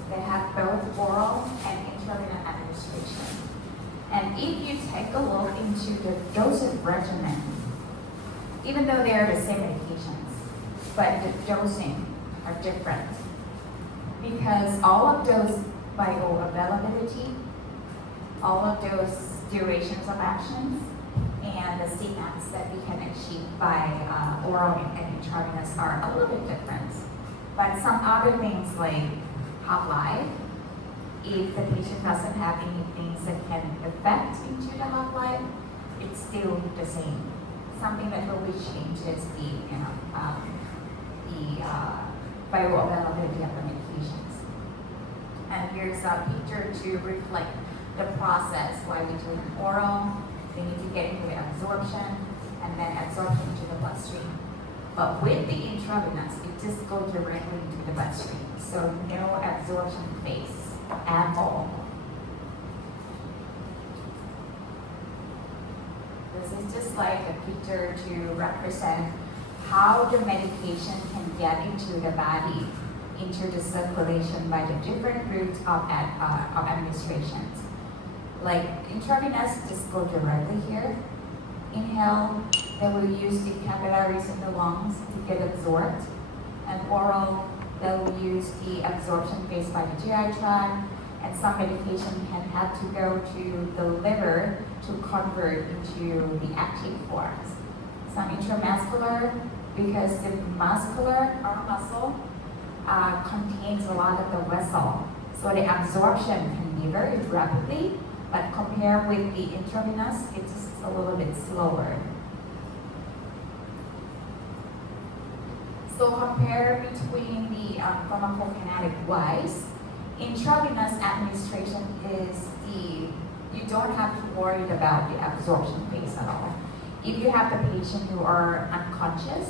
They have both oral and intravenous administration. And if you take a look into the dosage regimen, even though they are the same medications, but the dosing are different, because all of those bioavailability, all of those durations of actions, and the Cmax that we can achieve by oral and intravenous are a little bit different. But some other things like half-life, if the patient doesn't have any things that can affect into the half-life, it's still the same. Something that really changes the bioavailability of the medications. And here's a picture to reflect the process why we do an oral. They need to get into the absorption and then absorption into the bloodstream. But with the intravenous, it just goes directly into the bloodstream. So no absorption phase at all. This is just like a picture to represent how the medication can get into the body into the circulation by the different routes of administrations. Like intravenous, just go directly here. Inhale, they will use the capillaries in the lungs to get absorbed. And oral, they will use the absorption phase by the GI tract. And some medication can have to go to the liver to convert into the active forms. Some intramuscular, because the muscular or muscle contains a lot of the vessel. So the absorption can be very rapidly, but compared with the intravenous, it's a little bit slower. So compare between the pharmacokinetic wise, intravenous administration is you don't have to worry about the absorption phase at all. If you have the patient who are unconscious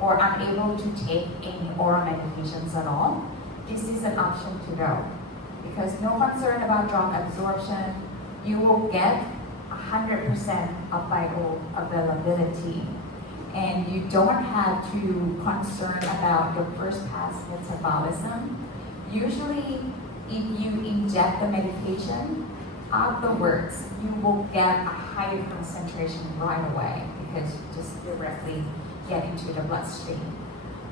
or unable to take any oral medications at all, this is an option to go. Because no concern about drug absorption, you will get 100% of bioavailability. And you don't have to concern about your first pass metabolism. Usually, if you inject the medication, afterwards, you will get a higher concentration right away because you just directly get into the bloodstream.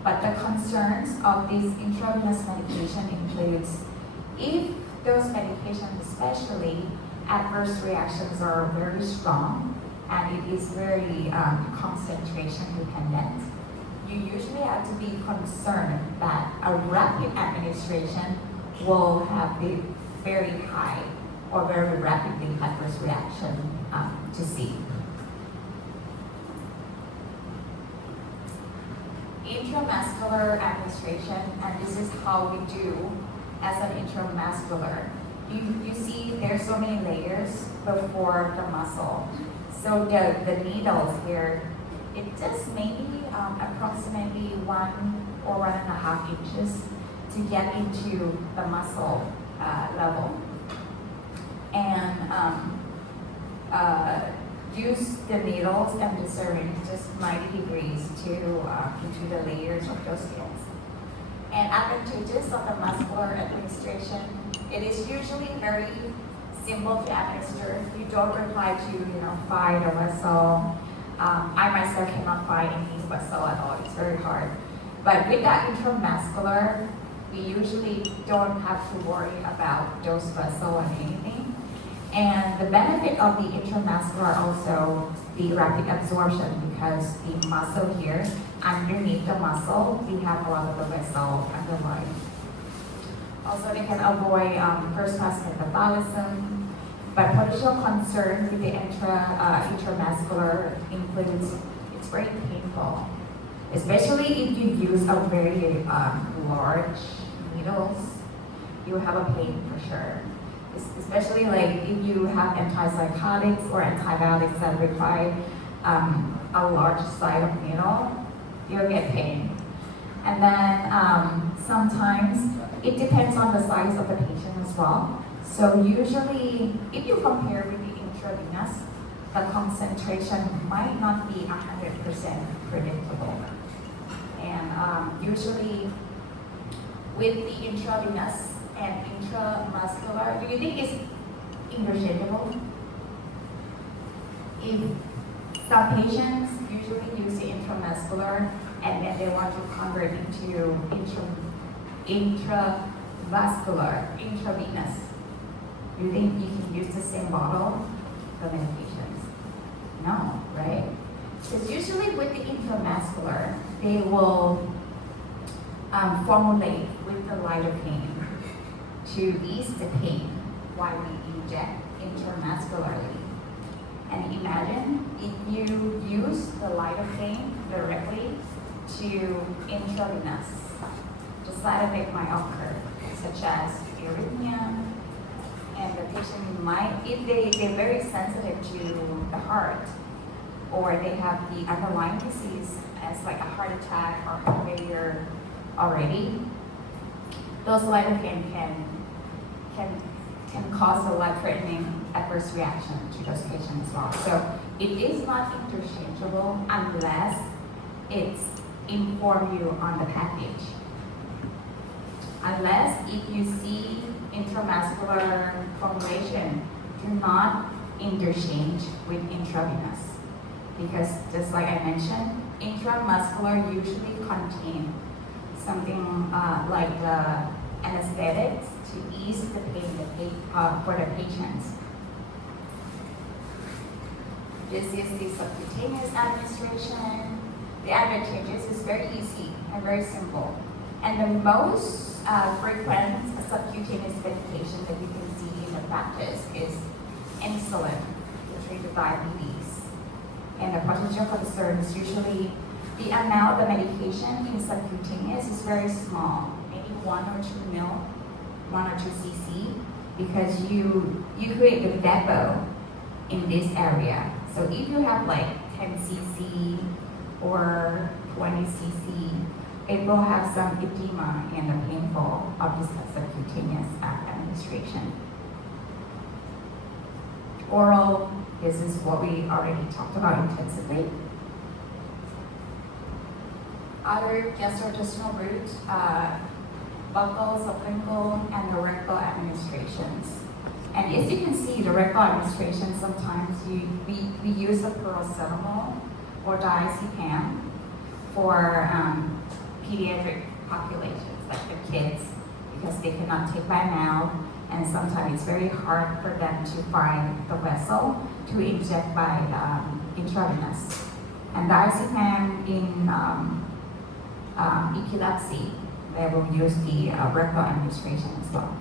But the concerns of this intravenous medication includes if those medications, especially adverse reactions, are very strong and it is very concentration dependent, you usually have to be concerned that a rapid administration will have the very high or very rapidly adverse reaction to see. Intramuscular administration, and this is how we do as an intramuscular. You see there's so many layers before the muscle. So the needles here, it just maybe approximately 1 or 1.5 inches to get into the muscle level. And use the needles and the syringe just 90 degrees to into the layers of those needles. And advantages of the muscular administration, it is usually very simple to administer. You don't require to fight a vessel. I myself cannot fight any vessel at all. It's very hard. But with that intramuscular, we usually don't have to worry about dose vessel or anything. And the benefit of the intramuscular also the rapid absorption because the muscle here, underneath the muscle, we have a lot of the vessel underlying. Also, they can avoid first pass metabolism. But potential concern with the intramuscular includes it's very painful, especially if you use a very large needles. You have a pain for sure. Especially like if you have antipsychotics or antibiotics that require a large size of needle, you'll get pain. And then sometimes it depends on the size of the patient as well. So usually, if you compare with the intravenous, the concentration might not be 100% predictable. And usually, with the intravenous and intramuscular, do you think it's interchangeable? If some patients usually use the intramuscular and then they want to convert into intravascular, intravenous, do you think you can use the same bottle for medications? No, right? Because usually with the intramuscular, they will formulate with the lidocaine to ease the pain while we inject intramuscularly. And imagine if you use the lidocaine directly to intravenous, the side effect might occur, such as arrhythmia, and the patient might, if they're very sensitive to the heart, or they have the underlying disease as like a heart attack or heart failure already, those lidocaine can cause a life-threatening adverse reaction to those patients as well. So it is not interchangeable unless it's informed you on the package. unless if you see intramuscular formulation, do not interchange with intravenous. Because just like I mentioned, intramuscular usually contain something like the anesthetics to ease the pain for the patients. This is the subcutaneous administration. The advantages is very easy and very simple. And the most frequent subcutaneous medication that you can see in the practice is insulin to treat the diabetes. And the potential concern is usually the amount of medication in subcutaneous is very small, maybe 1 or 2 ml, 1 or 2 cc, because you create the depot in this area. So if you have like 10 cc or 20 cc, it will have some edema and the painful of this subcutaneous administration. Oral, this is what we already talked about intensively. Other gastrointestinal routes, buccal, sublingual, and the rectal administrations. And as you can see, the rectal administration, sometimes we use the paracetamol or diazepam for pediatric populations, like the kids, because they cannot take by mouth, and sometimes it's very hard for them to find the vessel to inject by intravenous. And diazepam in epilepsy, they will use the rectal administration as well.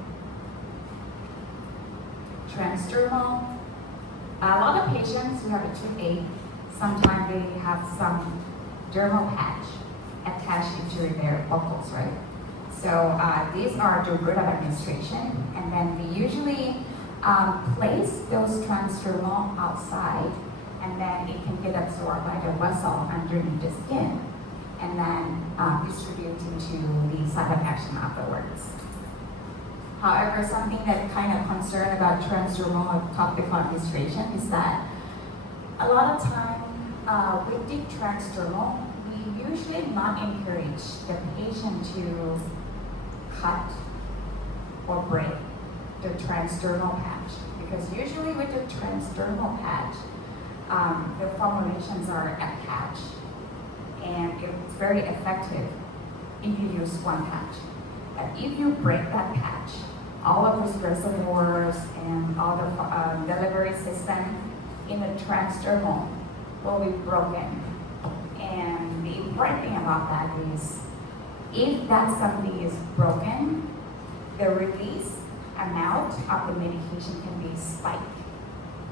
Transdermal, a lot of patients who have a toothache, sometimes they have some dermal patch attached into their buccals, right? So these are the route of administration, and then we usually place those transdermal outside, and then it can get absorbed by the vessel underneath the skin, and then distribute into the site of action afterwards. However, something that kind of concerned about transdermal topical administration is that a lot of time with the transdermal, we usually not encourage the patient to cut or break the transdermal patch, because usually with the transdermal patch, the formulations are attached, and it's very effective if you use one patch. But if you break that patch, all of those reservoirs and all the delivery system in the transdermal will be broken. And the important thing about that is, if that something is broken, the release amount of the medication can be spiked,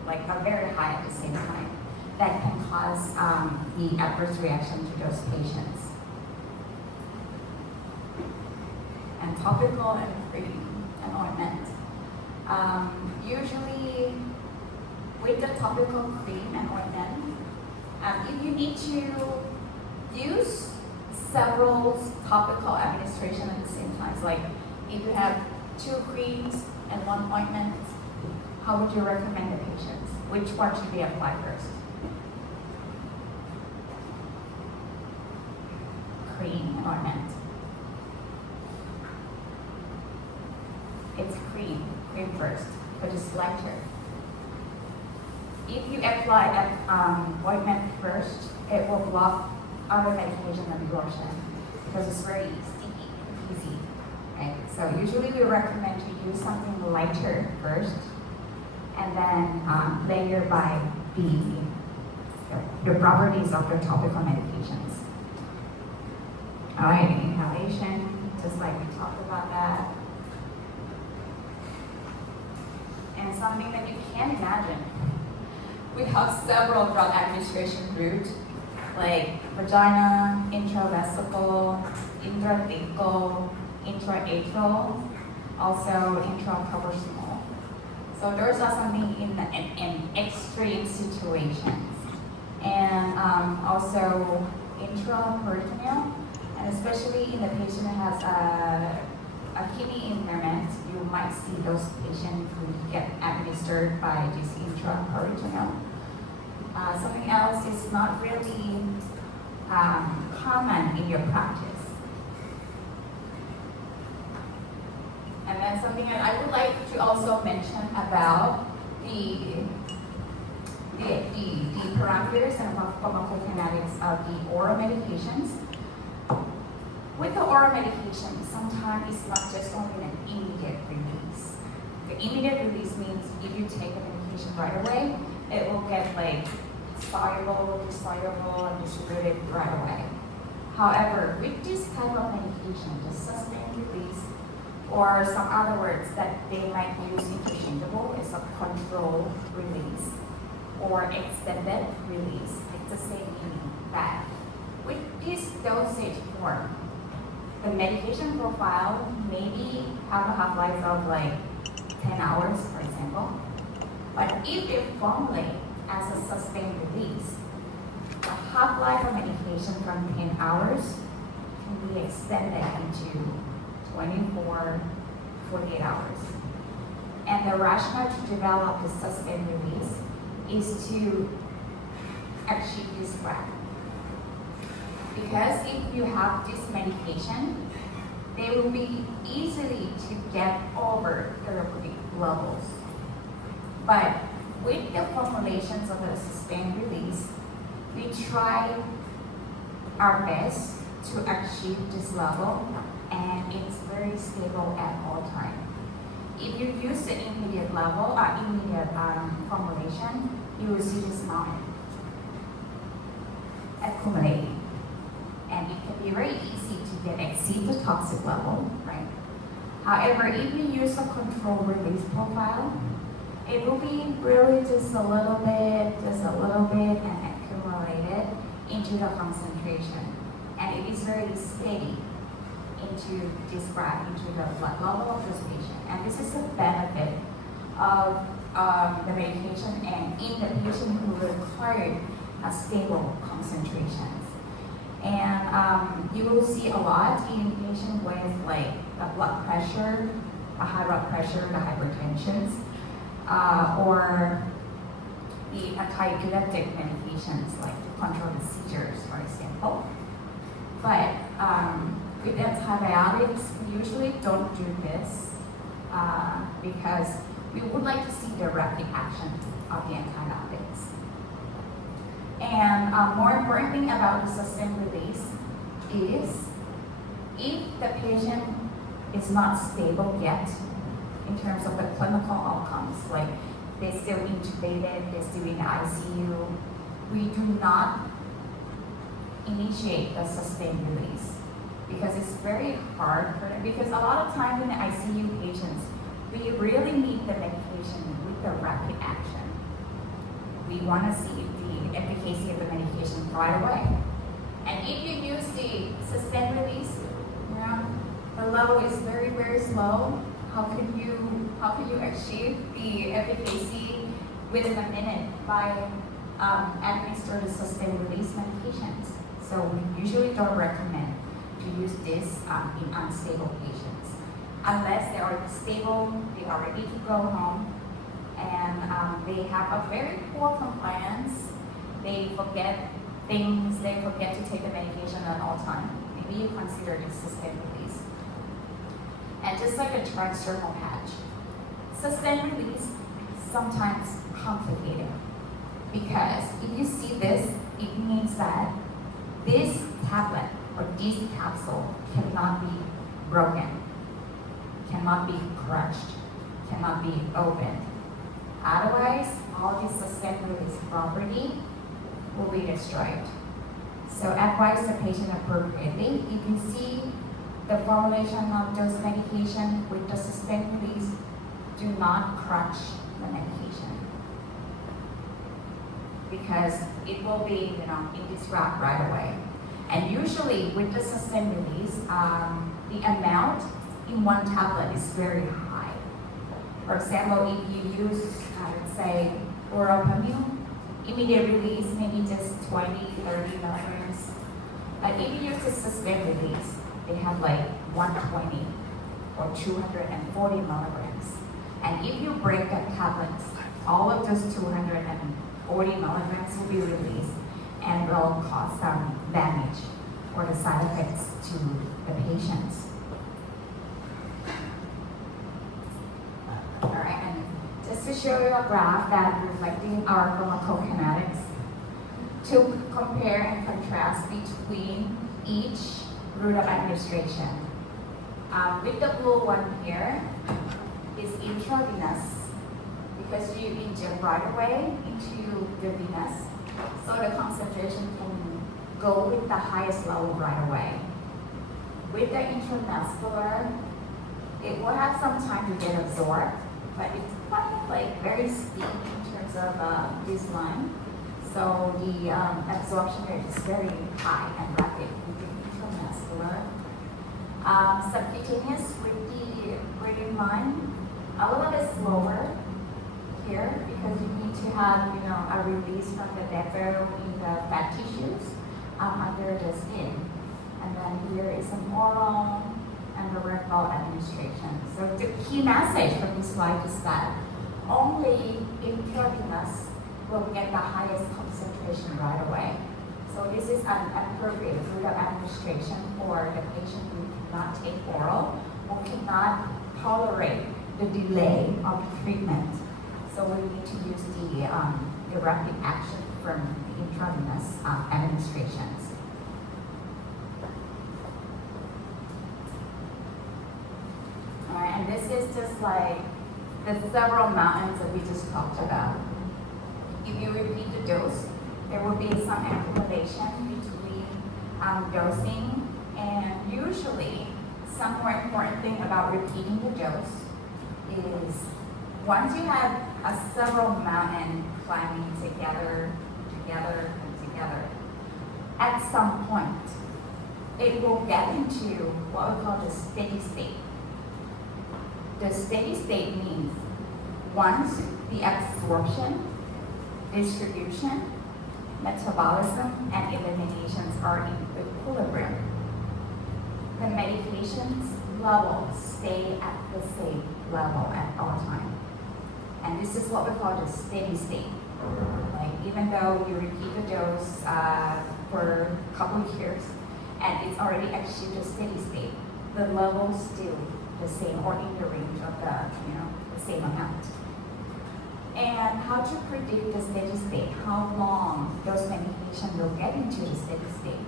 like a very high at the same time. That can cause the adverse reaction to those patients. And topical and cream and ointment. Usually with the topical cream and ointment, if you need to use several topical administration at the same time, like if you have 2 creams and 1 ointment, how would you recommend the patients? Which one should be applied first? Cream and ointment. It's cream first, but it's lighter. If you apply that ointment first, it will block other medication absorption because it's very sticky and easy, right? So usually we recommend to use something lighter first, and then layer by the properties of the topical medications. All right, inhalation, just like we talked about that. And something that you can't imagine. We have several drug administration routes, like vagina, intravesical, intrathecal, intraatral, also intracarboxymal. So those are something in extreme situations. And also intraperitoneal, and especially in the patient that has a kidney impairment, you might see those patients who get administered by this intraperitoneal. Something else is not really common in your practice. And something that I would like to also mention about the parameters and pharmacokinetics of the oral medications. With the oral medication, sometimes it's not just only an immediate release. The immediate release means if you take the medication right away, it will get like soluble, dissoluble, and distributed right away. However, with this type of medication, the sustained release, or some other words that they might use interchangeable, is a controlled release or extended release. It's the same meaning that with this dosage form, the medication profile maybe have a half-life of like 10 hours, for example. But if they formulate as a sustained release, the half-life of medication from 10 hours can be extended into 24, 48 hours. And the rationale to develop the sustained release is to achieve this gap. Because if you have this medication, they will be easily to get over therapeutic levels. But with the formulations of the sustained release, we try our best to achieve this level, and it's very stable at all times. If you use the immediate level, formulation, you will see this mountain accumulating. And it can be very easy to exceed the toxic level, right? However, if you use a controlled release profile, it will be really just a little bit, and accumulated into the concentration. And it is very steady into this graph, into the blood level of this patient. And this is the benefit of the medication and in the patient who required a stable concentrations. And you will see a lot in patients with like the blood pressure, the high blood pressure, the hypertensions, or the antiepileptic medications like to control the seizures, for example. But with antibiotics, we usually don't do this because we would like to see the rapid action of the antibiotics. And more important thing about the sustained release is if the patient is not stable yet in terms of the clinical outcomes, like they're still intubated, they're still in the ICU, we do not initiate the sustained release because it's very hard for them. Because a lot of times in the ICU patients, we really need the medication with the rapid action. We want to see the efficacy of the medication right away. And if you use the sustained release, the level is very, very slow. How can you achieve the efficacy within a minute by administering the sustained release medications? So we usually don't recommend to use this in unstable patients. Unless they are stable, they are ready to go home, and they have a very poor compliance. They forget things, they forget to take the medication at all times. Maybe you consider this sustained release. And just like a transdermal patch, sustained release sometimes complicated because if you see this, it means that this tablet or this capsule cannot be broken, cannot be crushed, cannot be opened. Otherwise, all this sustained release property will be destroyed. So advise the patient appropriately. If you see the formulation of those medication with the sustained release, do not crush the medication because it will be, in this route right away. And usually with the sustained release, the amount in one tablet is very high. For example, if you use, let's say, oral phamaco, immediate release, maybe just 20, 30 milligrams. But if you use the sustained release, they have like 120 or 240 milligrams. And if you break the tablets, all of those 240 milligrams will be released and will cause some damage or the side effects to the patients. show you a graph that reflecting our pharmacokinetics to compare and contrast between each route of administration. With the blue one here is intravenous because you inject right away into the venous, so the concentration can go with the highest level right away. With the intramuscular, it will have some time to get absorbed, but it's kind of like very steep in terms of this line. So the absorption rate is very high and rapid with the intramuscular. Subcutaneous with the green line, a little bit slower here because you need to have a release from the depot in the fat tissues under the skin. And then here is an oral and the rectal administration. So the key message from this slide is that only intravenous will get the highest concentration right away. So this is an appropriate route of administration for the patient who cannot take oral or cannot tolerate the delay of treatment. So we need to use the rapid action from the intravenous administrations. All right, and this is just like the several mountains that we just talked about. If you repeat the dose, there will be some accumulation between dosing, and usually some more important thing about repeating the dose is once you have a several mountain climbing together, at some point, it will get into what we call the steady state. The steady state means once the absorption, distribution, metabolism, and eliminations are in equilibrium, the medications levels stay at the same level at all times. And this is what we call the steady state. Like even though you repeat the dose for a couple of years and it's already achieved a steady state, the level's still the same or in the range of the same amount. And how to predict the steady state, how long those medications will get into the steady state.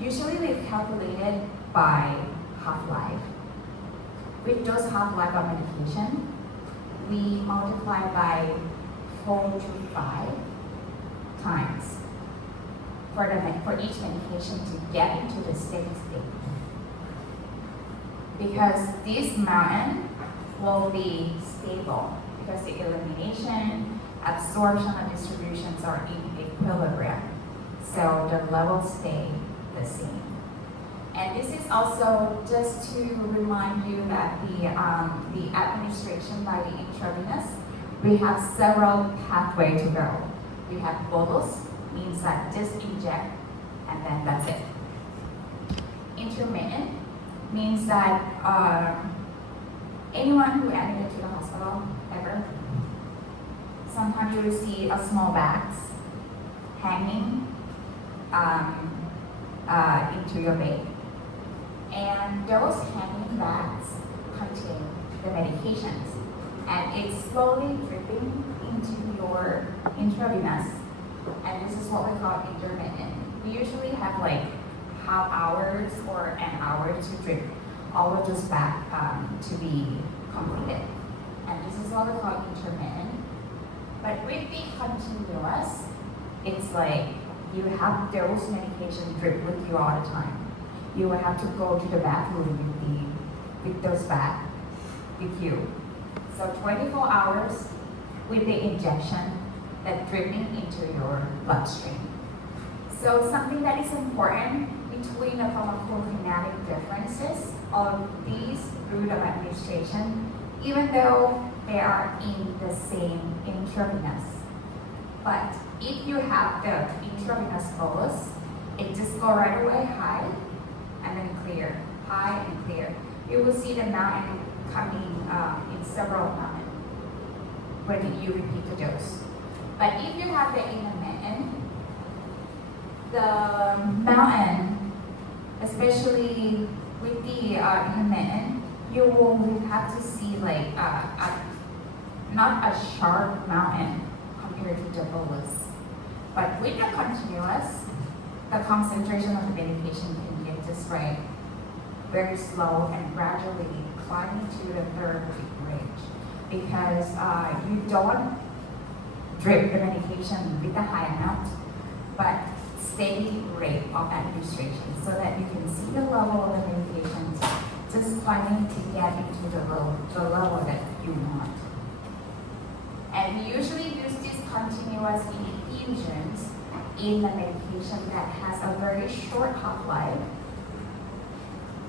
Usually we calculate it by half-life. With those half-life of medication, we multiply by 4 to 5 times for each medication to get into the steady state. Because this mountain will be stable because the elimination, absorption, and distributions are in equilibrium. So the levels stay the same. And this is also just to remind you that the administration by the intravenous, we have several pathways to go. We have bolus, means that just inject and then that's it. Intermittent means that anyone who admitted to the hospital ever, sometimes you will see a small bags hanging into your bed. And those hanging bags contain the medications. And it's slowly dripping into your intravenous. And this is what we call intermittent. We usually have like half hours or an hour to drip all of those back to be completed. And this is what we call intermittent. But with the continuous, it's like you have those medications drip with you all the time. You will have to go to the bathroom with those back with you. So 24 hours with the injection that dripping into your bloodstream. So something that is important between the pharmacokinetic differences of these route of administration, even though they are in the same intravenous. But if you have the intravenous bolus, it just go right away high and then clear, high and clear. You will see the mountain coming in several mountains when you repeat the dose. But if you have the intermittent, the mountain, especially with the intermittent, you will have to see like a not a sharp mountain compared to the bolus. But with the continuous, the concentration of the medication can get just right, very slow and gradually climbing to the therapeutic range. Because you don't drip the medication with a high amount, but steady rate of administration so that you can see the level of the medications just climbing to get into the level that you want. And we usually use these continuous infusions in the medication that has a very short half-life.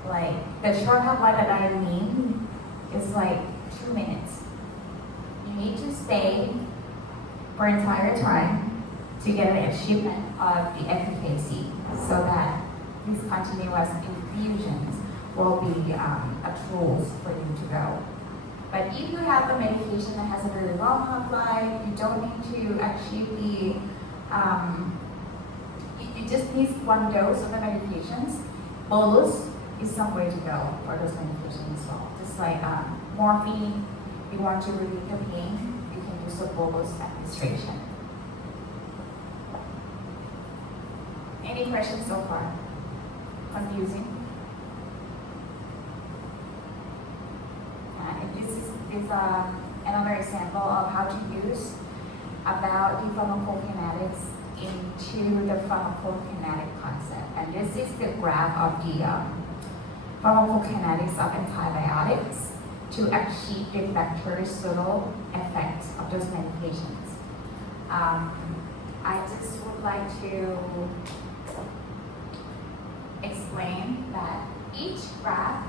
Like the short half-life that I mean is like 2 minutes. You need to stay for entire time to get an achievement of the efficacy so that these continuous infusions will be a tool for you to go. But if you have a medication that has a very long half-life, you don't need to achieve the, you just need one dose of the medications. Bolus is some way to go for those medications as well. Just like morphine, you want to relieve the pain, you can use a bolus administration. Any questions so far? Confusing? This is another example of how to use about the pharmacokinetics into the pharmacokinetic concept. And this is the graph of the pharmacokinetics of antibiotics to achieve the bactericidal effects of those medications. I just would like to explain that each graph,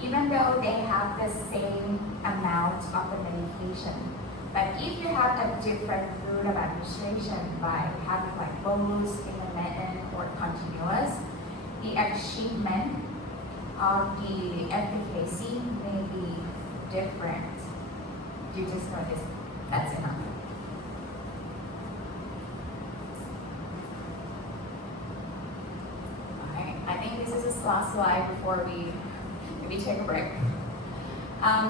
even though they have the same amount of the medication, but if you have a different route of administration by having like bolus, intermittent, or continuous, the achievement of the efficacy may be different. You just notice that's enough. Alright, I think this is the last slide before we maybe take a break.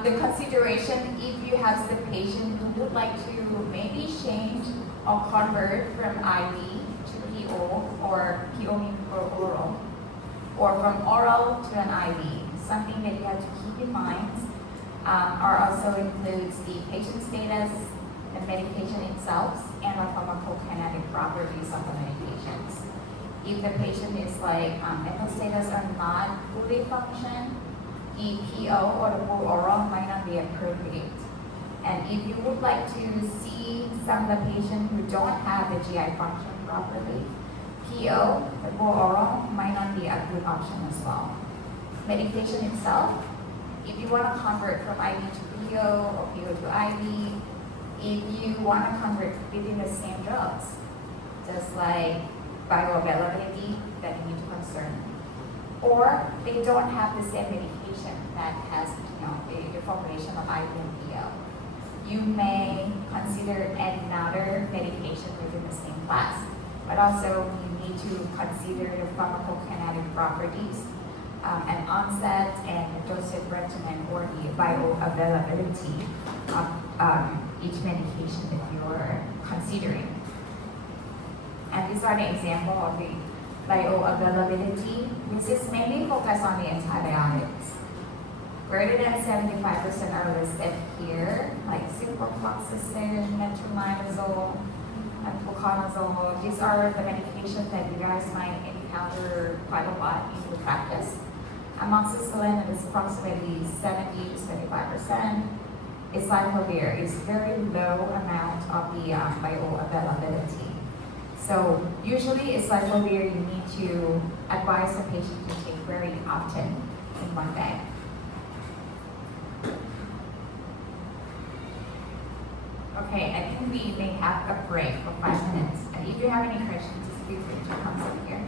The consideration, if you have the patient who would like to maybe change or convert from IV to PO, or PO means for oral, or from oral to an IV, something that you have to keep in mind also includes the patient status, the medication itself, and the pharmacokinetic properties of the medications. If the patient is like mental status are not fully function, the PO or the full oral might not be appropriate. And if you would like to see some of the patients who don't have the GI function properly, PO, the full oral, might not be a good option as well. Medication itself, if you want to convert from IV to PO or PO to IV, if you want to convert within the same drugs, just like bioavailability that you need to concern. Or they don't have the same medication that has the formulation of IV and PO. You may consider another medication within the same class, but also you need to consider the pharmacokinetic properties and onset and the dosage regimen or the bioavailability of each medication that you're considering. And these are the example of the bioavailability, which is mainly focused on the antibiotics. Greater than 75% are listed here, like ciprofloxacin, metronidazole, and fluconazole. These are the medications that you guys might encounter quite a lot in your practice. Amoxicillin is approximately 70 to 75%. Islatravir is very low amount of the bioavailability. So usually islatravir you need to advise the patient to take very often in one day. Okay, I think we may have a break for 5 minutes. And if you have any questions, just feel free to come up here.